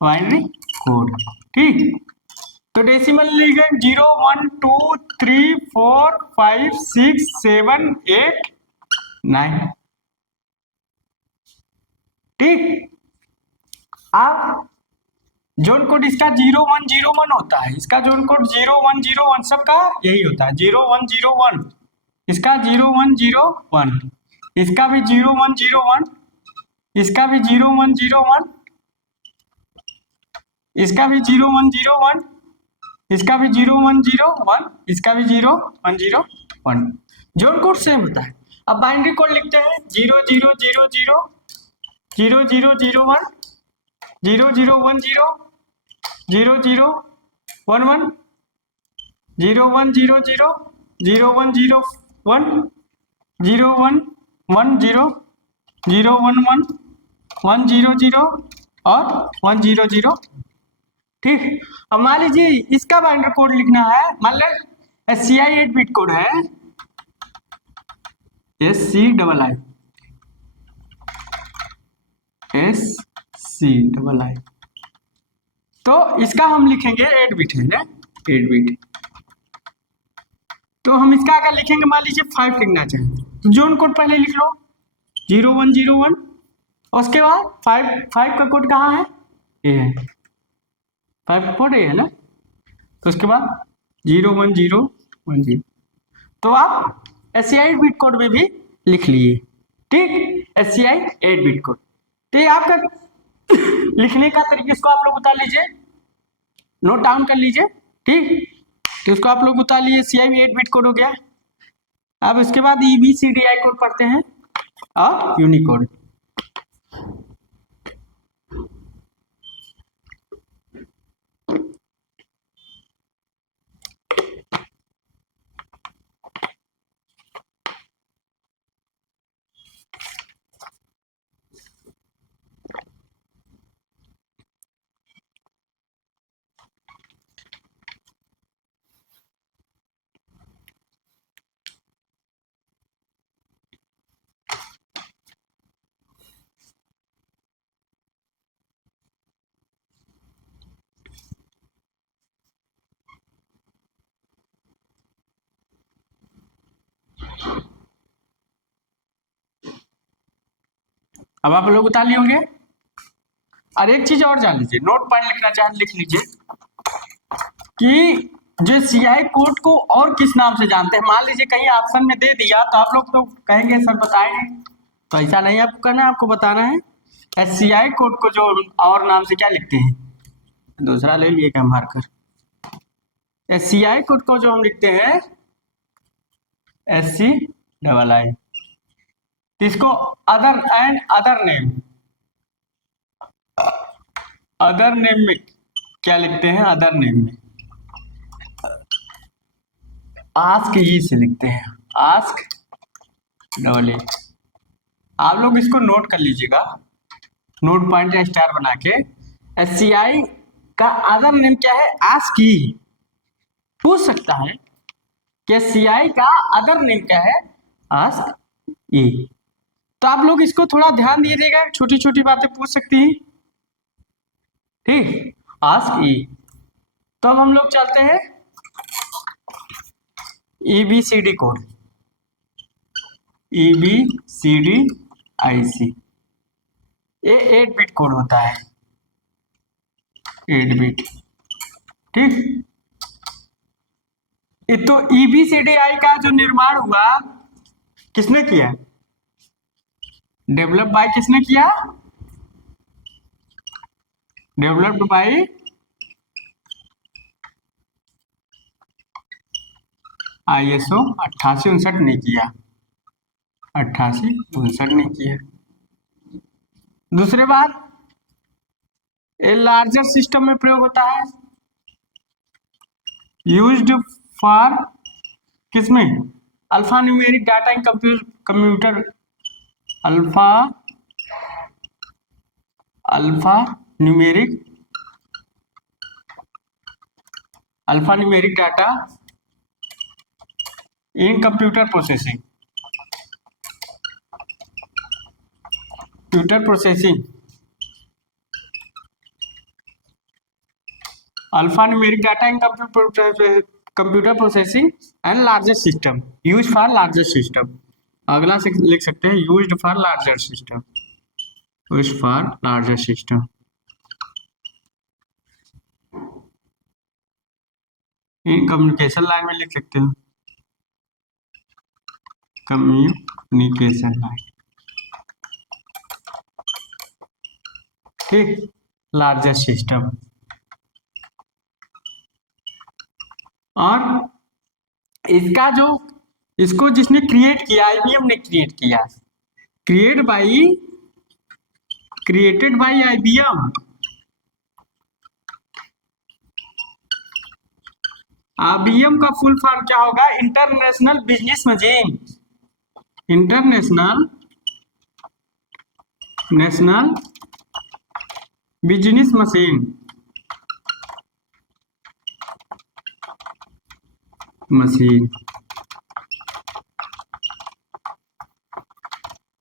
बाइनरी कोड, ठीक। तो डेसिमल लिखे 0 1 2 3 4 5 6 7 8 9, ठीक। अब जोन कोड इसका 0101 होता है, इसका जोन कोड 0101 सबका यही होता है, 0101, इसका 0101, इसका भी 0101, इसका भी 0101, इसका भी 0101, इसका भी 0101, इसका भी 0101। जोन कोड सेम होता है। अब बाइनरी कोड लिखते हैं 0000 0001 0010 0011 0100 0101 0110 011 100 और 100, ठीक। अब मान लीजिए इसका बाइनरी कोड लिखना है, मान लो SCI 8 बिट कोड है, SCII SCII, तो इसका हम लिखेंगे 8 बिट है ना, 8 बिट। तो हम इसका अगर लिखेंगे, मान लीजिए 5 लिखना चाहिए, तो जोन कोड पहले लिख लो 0101, उसके बाद 5 का कोड कहाँ है, ये है 5 कोड, ये है ना। तो उसके बाद 01010, तो आप SCI 8 बिट कोड में भी लिख लिए, ठीक। SCI 8 बिट कोड, तो ये आपका लिखने का तरीका, इसको आप लोग उतार लीजिए, नोट डाउन कर लीजिए, ठीक। तो इसको आप लोग उतार लिए, SCI 8 बिट कोड हो गया। अब इसके बाद EBCDI कोड पढ़ते हैं और यूनिकोड। अब आप लोग उतार लिए होंगे। और एक चीज और जान लीजिए, नोट पॉइंट लिखना चाहे लिख लीजिए कि जो CI कोड को और किस नाम से जानते हैं। मान लीजिए कहीं ऑप्शन में दे दिया तो आप लोग तो कहेंगे सर बताएंगे, तो ऐसा नहीं आपको करना है, आपको बताना है SCI कोड को जो और नाम से क्या लिखते हैं, दूसरा ले लिए क्या मार्कर। SCI कोड को जो हम लिखते हैं SCII, इसको other and other name, other name में क्या लिखते हैं, अदर नेम में आस्क ई से लिखते हैं, आस्क डबल ए। आप लोग इसको नोट कर लीजिएगा, नोट पॉइंट या स्टार बना के। SCI का अदर नेम क्या है, आस्क ई। पूछ सकता है कि SCI का अदर नेम क्या है, आस्क ई। तो आप लोग इसको थोड़ा ध्यान दीजिएगा, छोटी छोटी बातें पूछ सकती हैं, ठीक। आस्क ई। तो अब हम लोग चलते हैं EBCD कोड, EBCDIC, ये 8 बिट कोड होता है, 8 बिट, ठीक। तो EBCDI का जो निर्माण हुआ किसने किया? डेवलप बाय किसने किया? डेवलप्ड बाय ISO 8859 ने किया, 8859 ने किया। दूसरे बात, ए लार्जर सिस्टम में प्रयोग होता है, यूज्ड फॉर किसमें? Alpha numeric data in computer, alpha numeric data in computer processing, alpha numeric data in computer processing and larger system, use for larger system. अगला से लिख सकते हैं used for larger system, use for larger system. In communication line में लिख सकते हैं कम्युनिकेशन लाइन, ठीक, लार्जर सिस्टम। और इसका जो इसको जिसने क्रिएट किया, IBM ने क्रिएट किया, क्रिएटेड बाय IBM। IBM का फुल फॉर्म क्या होगा? International business machine, international business machine,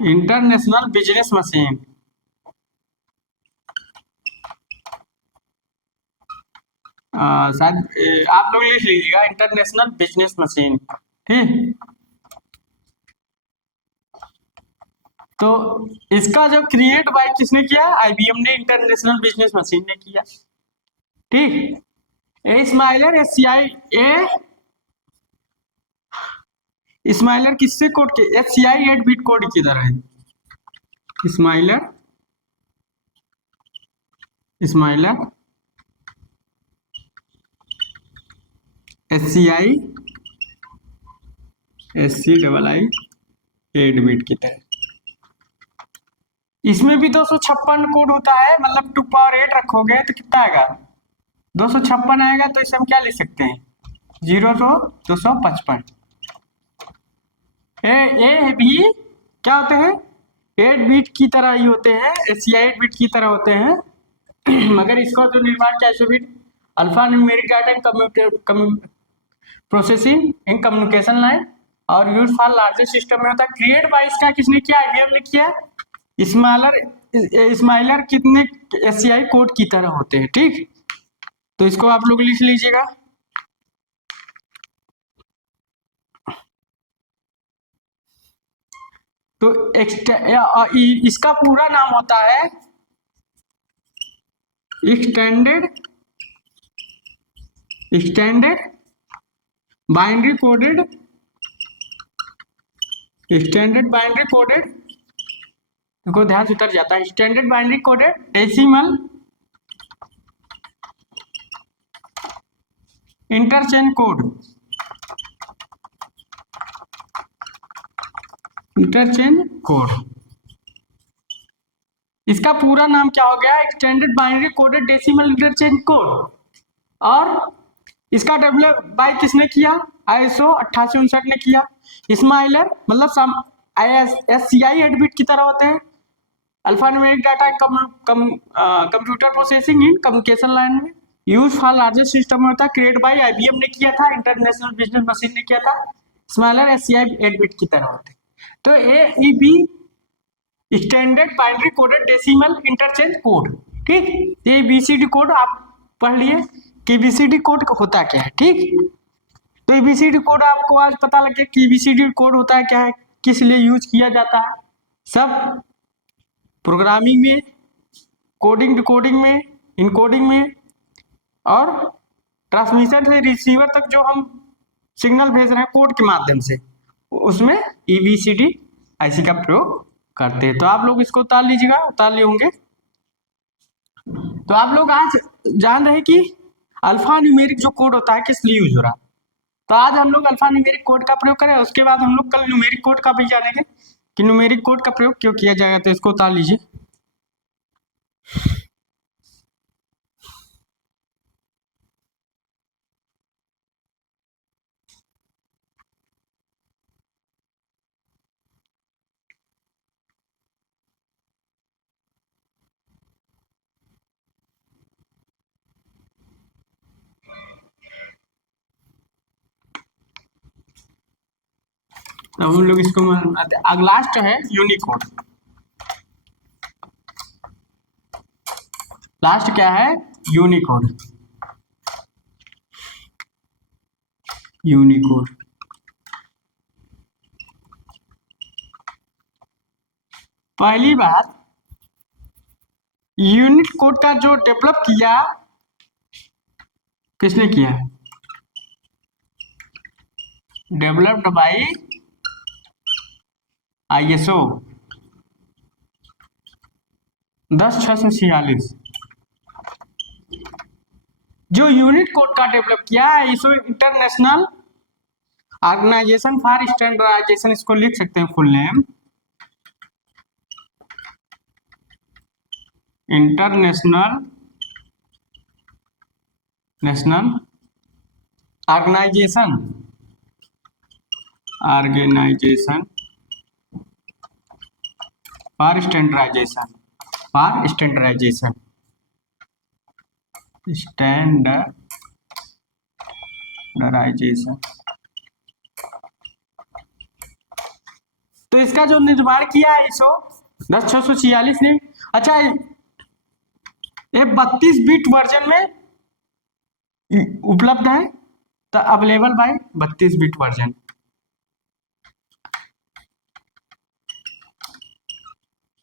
international business machine. शायद आप लोग लिख लीजिएगा इंटरनेशनल बिजनेस मशीन, ठीक। तो इसका जो क्रिएट बाय किसने किया? IBM ने, इंटरनेशनल बिजनेस मशीन ने किया, ठीक। इस्माइलर इस्माइलर किससे कोड के? SCI 8 बिट कोड की तरह है। इस्माइलर SCI 8 बिट की तरह। इसमें भी 256 कोड होता है, मतलब 2 पावर 8 रखोगे तो कितना आएगा? 256 आएगा। तो इसे हम क्या लिख सकते हैं? 0 तो 255। ए भी क्या होते हैं? 8 बिट की तरह ही होते हैं, SCI 8 बिट की तरह होते हैं। मगर इसका जो निर्माण क्या है, bit alpha numeric data in processing in communication line और यूज फॉर लार्जर सिस्टम में होता है। क्रिएट बाय इसका किसने किया? IBM ने किया। इस्माइलर कितने SCI कोड की तरह होते हैं, ठीक। तो इसको आप लोग लिख लीजिएगा। तो इसका पूरा नाम होता है एक्सटेंडेड बाइनरी कोडेड, देखो ध्यान से उतर जाता है, standard binary coded decimal interchange code, इसका पूरा नाम क्या हो गया? Extended binary coded decimal interchange code. और इसका डेवलप बाय किसने किया? ISO 8859 ने किया। इस्माइलर मतलब SCI 8 बिट की तरह होते हैं। Alpha numeric data computer processing in communication line में यूज फॉर लार्जर सिस्टम होता है। क्रिएट बाय IBM ने किया था, इंटरनेशनल बिजनेस मशीन ने किया था। स्मॉलर SCI 8 बिट की तरह होते हैं। तो AEB standard binary coded decimal interchange code, ठीक। ABCD कोड आप पढ़ लिए कि ABCD कोड होता क्या है, ठीक। तो ABCD कोड आपको आज पता लग गया कि ABCD कोड होता है क्या है, किस लिए यूज किया जाता है। सब प्रोग्रामिंग में, कोडिंग डिकोडिंग में, इनकोडिंग में और ट्रांसमिशन से रिसीवर तक जो हम सिग्नल भेज रहे हैं कोड के माध्यम से, उसमें EBCD IC का प्रयोग करते हैं। तो आप लोग इसको उतार लीजिएगा, उतार लिए होंगे। तो आप लोग आज जान रहे कि अल्फा न्यूमेरिक जो कोड होता है किस लिए यूज हो रहा है। तो आज हम लोग अल्फा न्यूमेरिक कोड का प्रयोग करें, उसके बाद हम लोग कल न्यूमेरिक कोड का भी जानेंगे कि न्यूमेरिक कोड का प्रयोग क्यों किया जाएगा। तो इसको उतार लीजिए। तो हम लोग इसको अब लास्ट है यूनिकोड। लास्ट क्या है? यूनिकोड। यूनिकोड पहली बात, यूनिट कोड का जो डेवलप किया किसने किया? Developed by ISO 10646। जो यूनिट कोड का डेवलप किया है ISO international organisation for standardisation, इसको लिख सकते हैं full name, international organisation for standardisation standardisation. तो इसका जो निर्माण किया है ISO 10646 ने, अच्छा ये 32 बिट वर्जन में उपलब्ध है। तो available by 32 bit version,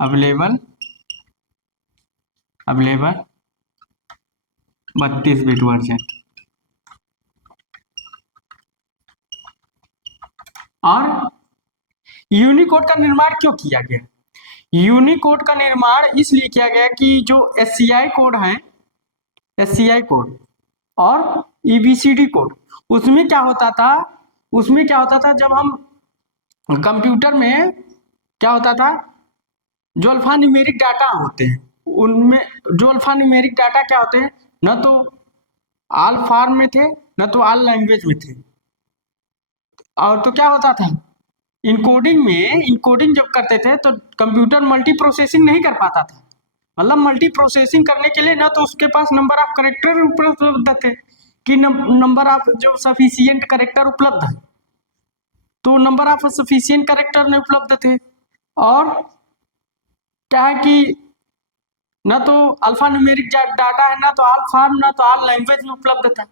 available 32 bit version. और यूनिकोड का निर्माण क्यों किया गया? यूनिकोड का निर्माण इसलिए किया गया कि जो SCI कोड है, SCI कोड और EBCD कोड, उसमें क्या होता था जब हम कंप्यूटर में क्या होता था, जो अल्फा न्यूमेरिक डाटा होते हैं उनमें, जो अल्फा न्यूमेरिक डाटा क्या होते हैं, न तो ऑल फॉर्म में थे न तो ऑल लैंग्वेज में थे। और तो क्या होता था, इनकोडिंग जब करते थे तो कंप्यूटर मल्टी प्रोसेसिंग नहीं कर पाता था। मतलब मल्टी प्रोसेसिंग करने के लिए ना तो उसके पास नंबर ऑफ करेक्टर उपलब्ध थे कि नंबर ऑफ जो सफिशियंट करेक्टर उपलब्ध है, तो नंबर ऑफ सफिशियंट करेक्टर नहीं उपलब्ध थे। और क्या है कि ना तो अल्फा न्यूमेरिक डाटा है, ना तो ऑल फॉर्म, ना तो ऑल लैंग्वेज में उपलब्ध था।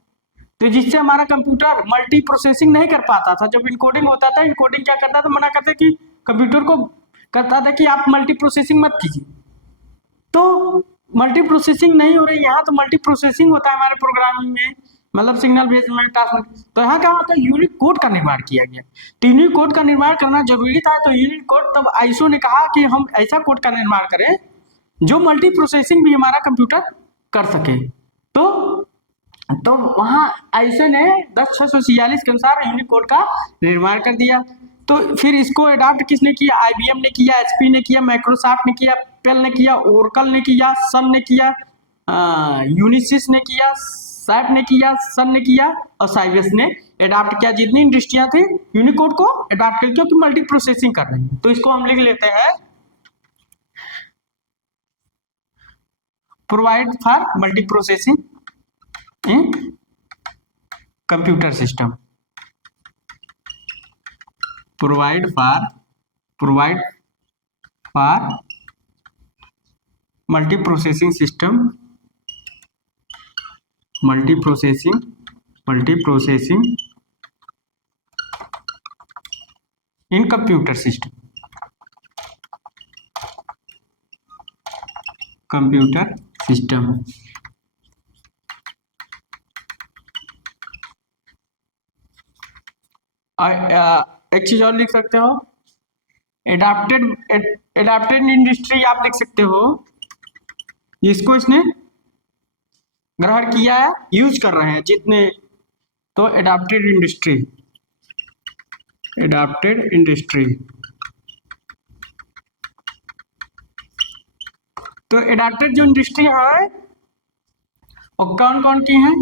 तो जिससे हमारा कंप्यूटर मल्टी प्रोसेसिंग नहीं कर पाता था। जब इनकोडिंग होता था, इनकोडिंग क्या करता था, मना करता कि कंप्यूटर को करता था कि आप मल्टी प्रोसेसिंग मत कीजिए। तो मल्टी प्रोसेसिंग नहीं हो रही, यहाँ तो मल्टी प्रोसेसिंग होता है हमारे प्रोग्रामिंग में, मतलब सिग्नल भेजमेंट टास्क। तो यहाँ क्या होता है, यूनिक कोड का निर्माण किया गया। तो यूनिक कोड का निर्माण करना जरूरी था। तो यूनिक कोड तब ISO ने कहा कि हम ऐसा कोड का निर्माण करें जो मल्टी प्रोसेसिंग भी हमारा कंप्यूटर कर सके। तो वहाँ ISO ने 10646 के अनुसार यूनिक कोड का निर्माण कर दिया। तो फिर इसको अडॉप्ट किसने किया? IBM ने किया, HP ने किया, माइक्रोसॉफ्ट ने किया, पेल ने किया, ओरेकल ने किया, सन ने किया, यूनिसिस ने किया, सैप ने किया, सन ने किया और साइबस ने अडॉप्ट किया। जितनी इंडस्ट्रियां थी यूनिकोड को अडॉप्ट कर, क्योंकि मल्टी प्रोसेसिंग कर रही है। तो इसको हम लिख लेते हैं, provide for multi processing in computer system. Provide for multi processing system, multi processing in computer system, एक चीज और लिख सकते हो, एडाप्टेड इंडस्ट्री आप लिख सकते हो, इसको इसने ग्रहण किया है, यूज कर रहे हैं जितने, तो एडाप्टेड इंडस्ट्री, एडाप्टेड इंडस्ट्री। तो एडाप्टेड जो इंडस्ट्री है वो कौन कौन की हैं,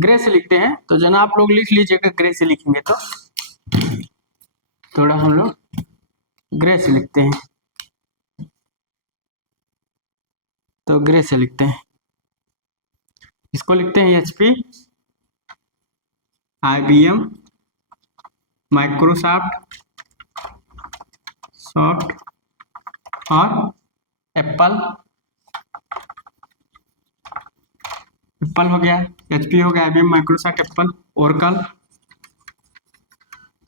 ग्रे से लिखते हैं, तो जना आप लोग लिख लीजिएगा, ग्रे से लिखेंगे तो थोड़ा हम लोग ग्रे से लिखते हैं, तो ग्रे से लिखते हैं, इसको लिखते हैं HP, IBM, माइक्रोसॉफ्ट, सॉफ्ट और एप्पल। एप्पल हो गया, HP हो गया, IBM, Microsoft, Apple, Oracle,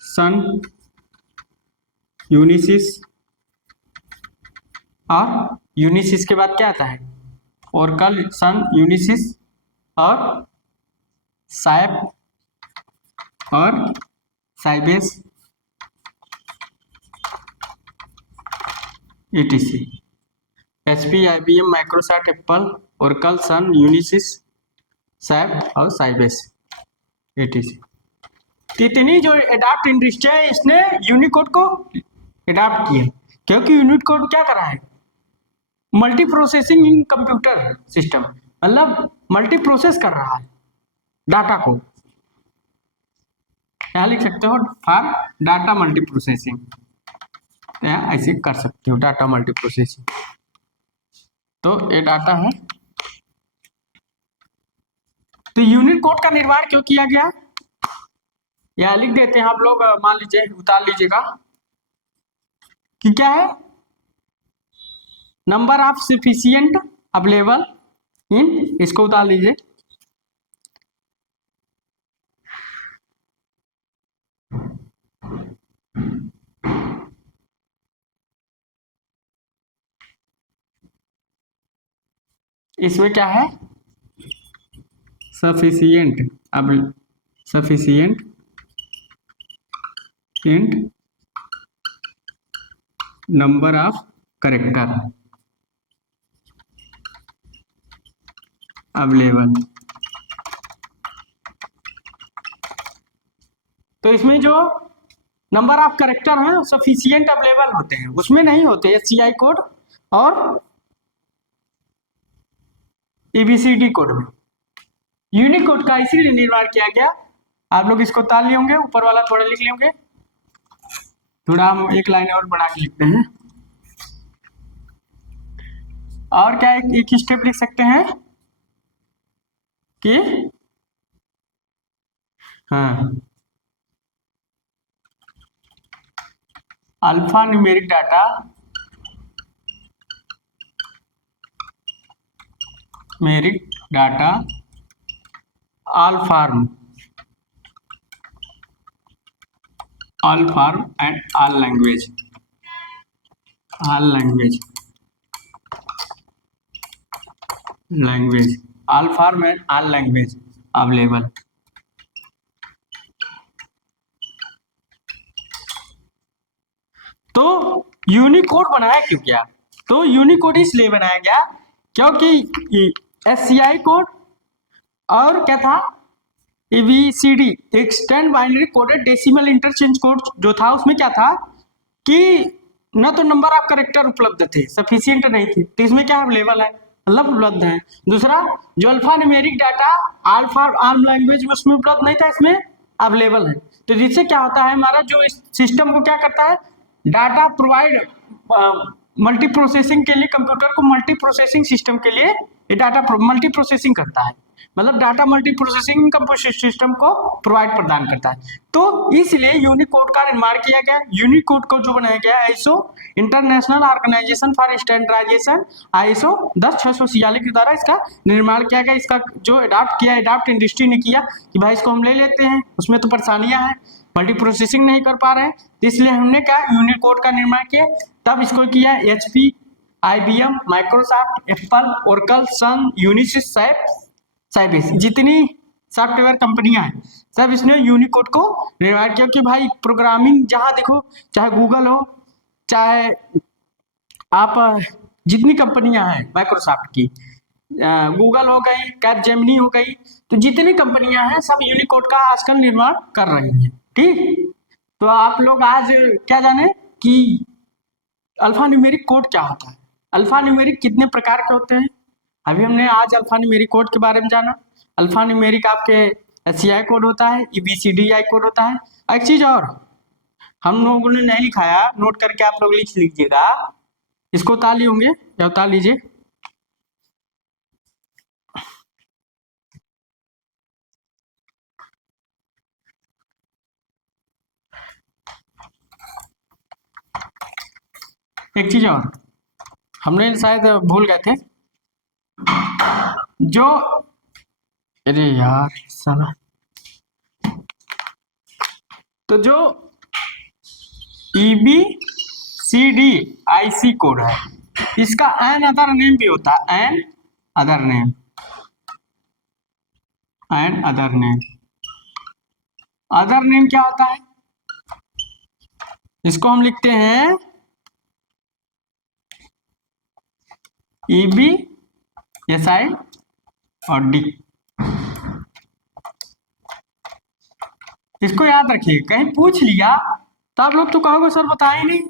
Sun, Unisys, और यूनिसिस के बाद क्या आता है, ओरेकल, सन, यूनिसिस और सैप और Sybase ETC। HP, IBM, Microsoft, Apple, Oracle, Sun, Unisys, SAP और साइबेस ETC। इतनी जो एडाप्ट इंडस्ट्री है इसने यूनिकोड को एडाप्ट किया, क्योंकि यूनिकोड क्या कर रहा है, मल्टी प्रोसेसिंग इन कंप्यूटर सिस्टम, मतलब मल्टी प्रोसेस कर रहा है डाटा को। क्या लिख सकते हो, फॉर डाटा मल्टी प्रोसेसिंग, या ऐसे कर सकते हो डाटा मल्टी प्रोसेसिंग। तो ये डाटा है। तो यूनिट कोड का निर्माण क्यों किया गया, या लिख देते हैं आप लोग, मान लीजिए उतार लीजिएगा कि क्या है, number of sufficient available in, इसको उतार लीजिए, इसमें क्या है, सफिशिएंट, अब sufficient in number of character available. तो इसमें जो नंबर ऑफ कैरेक्टर हैं सफिशिएंट अवेलेबल होते हैं, उसमें नहीं होते SCI कोड और ABCD कोड में। यूनिकोड का इसीलिए निर्माण किया गया, आप लोग इसको ताल लिए होंगे, ऊपर वाला थोड़ा लिख लिए होंगे, थोड़ा हम एक लाइन और बढ़ा के लिखते हैं। और क्या एक स्टेप लिख सकते हैं कि हाँ, alpha numeric data all form and all language all form and all language available. तो यूनिकोड बनाया क्यों गया, तो यूनिकोड इसलिए बनाया गया क्योंकि SCI कोड और क्या था, ABCD extend binary coded decimal interchange code जो था, उसमें क्या था कि न तो नंबर ऑफ कैरेक्टर उपलब्ध थे, सफिशिएंट नहीं थे, तो इसमें क्या अवेलेबल है, मतलब उपलब्ध है। दूसरा जो alpha numeric data all language में उसमें उपलब्ध नहीं था, इसमें अवेलेबल है। तो जिससे क्या होता है, हमारा जो इस सिस्टम को क्या करता है, डाटा प्रोवाइड मल्टी प्रोसेसिंग के लिए, कंप्यूटर को मल्टी प्रोसेसिंग सिस्टम के लिए ये डाटा मल्टी प्रोसेसिंग करता है, मतलब data multi processing computer system को प्रोवाइड प्रदान करता है। तो इसलिए यूनिकोड का निर्माण किया गया। यूनिकोड को जो बनाया गया ISO international organisation for standardisation ISO 10646 के द्वारा इसका निर्माण किया गया। इसका जो एडाप्ट इंडस्ट्री ने किया कि भाई इसको हम ले लेते हैं, उसमें तो परेशानियां हैं, मल्टी प्रोसेसिंग नहीं कर पा रहे हैं, तो इसलिए हमने क्या यूनिकोड का निर्माण किया। तब इसको किया HP, IBM, Microsoft, Apple, Oracle, Sun, Unisys, SAP, Sybase, जितनी सॉफ्टवेयर कंपनियां हैं, सब इसने यूनिकोड को निर्माण किया। कि भाई प्रोग्रामिंग जहाँ देखो, चाहे गूगल हो, चाहे आप जितनी कंपनियां हैं माइक्रोसॉफ्ट की, गूगल हो गई, कैपजेमिनी हो गई, तो जितनी कंपनियां हैं सब यूनिकोड का आजकल निर्माण कर रही हैं। ठीक, तो आप लोग आज क्या जाने कि अल्फा न्यूमेरिक कोड क्या होता है, अल्फा न्यूमेरिक कितने प्रकार के होते हैं। अभी हमने आज अल्फा न्यूमेरिक कोड के बारे में जाना। अल्फा न्यूमेरिक आपके एससीआई कोड होता है, ईबीसीडीआई कोड होता है। एक चीज और हम लोगों ने नहीं लिखाया, नोट करके आप लोग लिख लीजिएगा, इसको उतार लिए होंगे या उतार लीजिए। एक चीज और हमने शायद भूल गए थे, जो अरे यार साला, तो जो EBCDIC कोड है, इसका एन अदर नेम भी होता है, another name, another name. Other name क्या होता है, इसको हम लिखते हैं EBSI और डी। इसको याद रखिए, कहीं पूछ लिया तो आप लोग तो कहोगे सर बताया ही नहीं,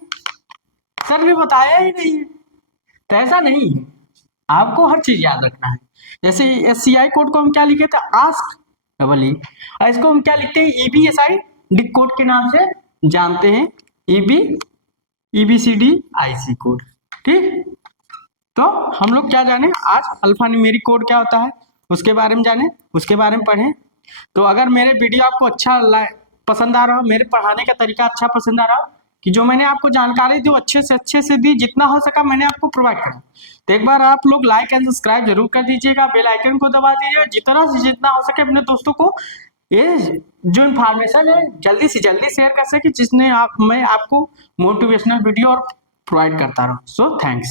सर ने बताया ही नहीं। तो ऐसा नहीं है, आपको हर चीज याद रखना है। जैसे एससीआई कोड को हम क्या लिखे थे, आस्क डबल ई, और इसको हम क्या लिखते हैं, EBSI डी कोड के नाम से जानते हैं, EBCDIC कोड। ठीक, तो हम लोग क्या जाने आज, अल्फा न्यूमेरिक कोड क्या होता है उसके बारे में जाने, उसके बारे में पढ़ें। तो अगर मेरे वीडियो आपको अच्छा पसंद आ रहा हो, मेरे पढ़ाने का तरीका अच्छा पसंद आ रहा हो, कि जो मैंने आपको जानकारी दी अच्छे से दी, जितना हो सका मैंने आपको प्रोवाइड करा, तो एक बार आप लोग लाइक एंड सब्सक्राइब जरूर कर दीजिएगा, बेल आइकन को दबा दीजिएगा, जितना से जितना हो सके अपने दोस्तों को ये जो इन्फॉर्मेशन है जल्दी से जल्दी शेयर कर सके, जिसने मैं आपको मोटिवेशनल वीडियो और प्रोवाइड करता रहूँ। So thanks.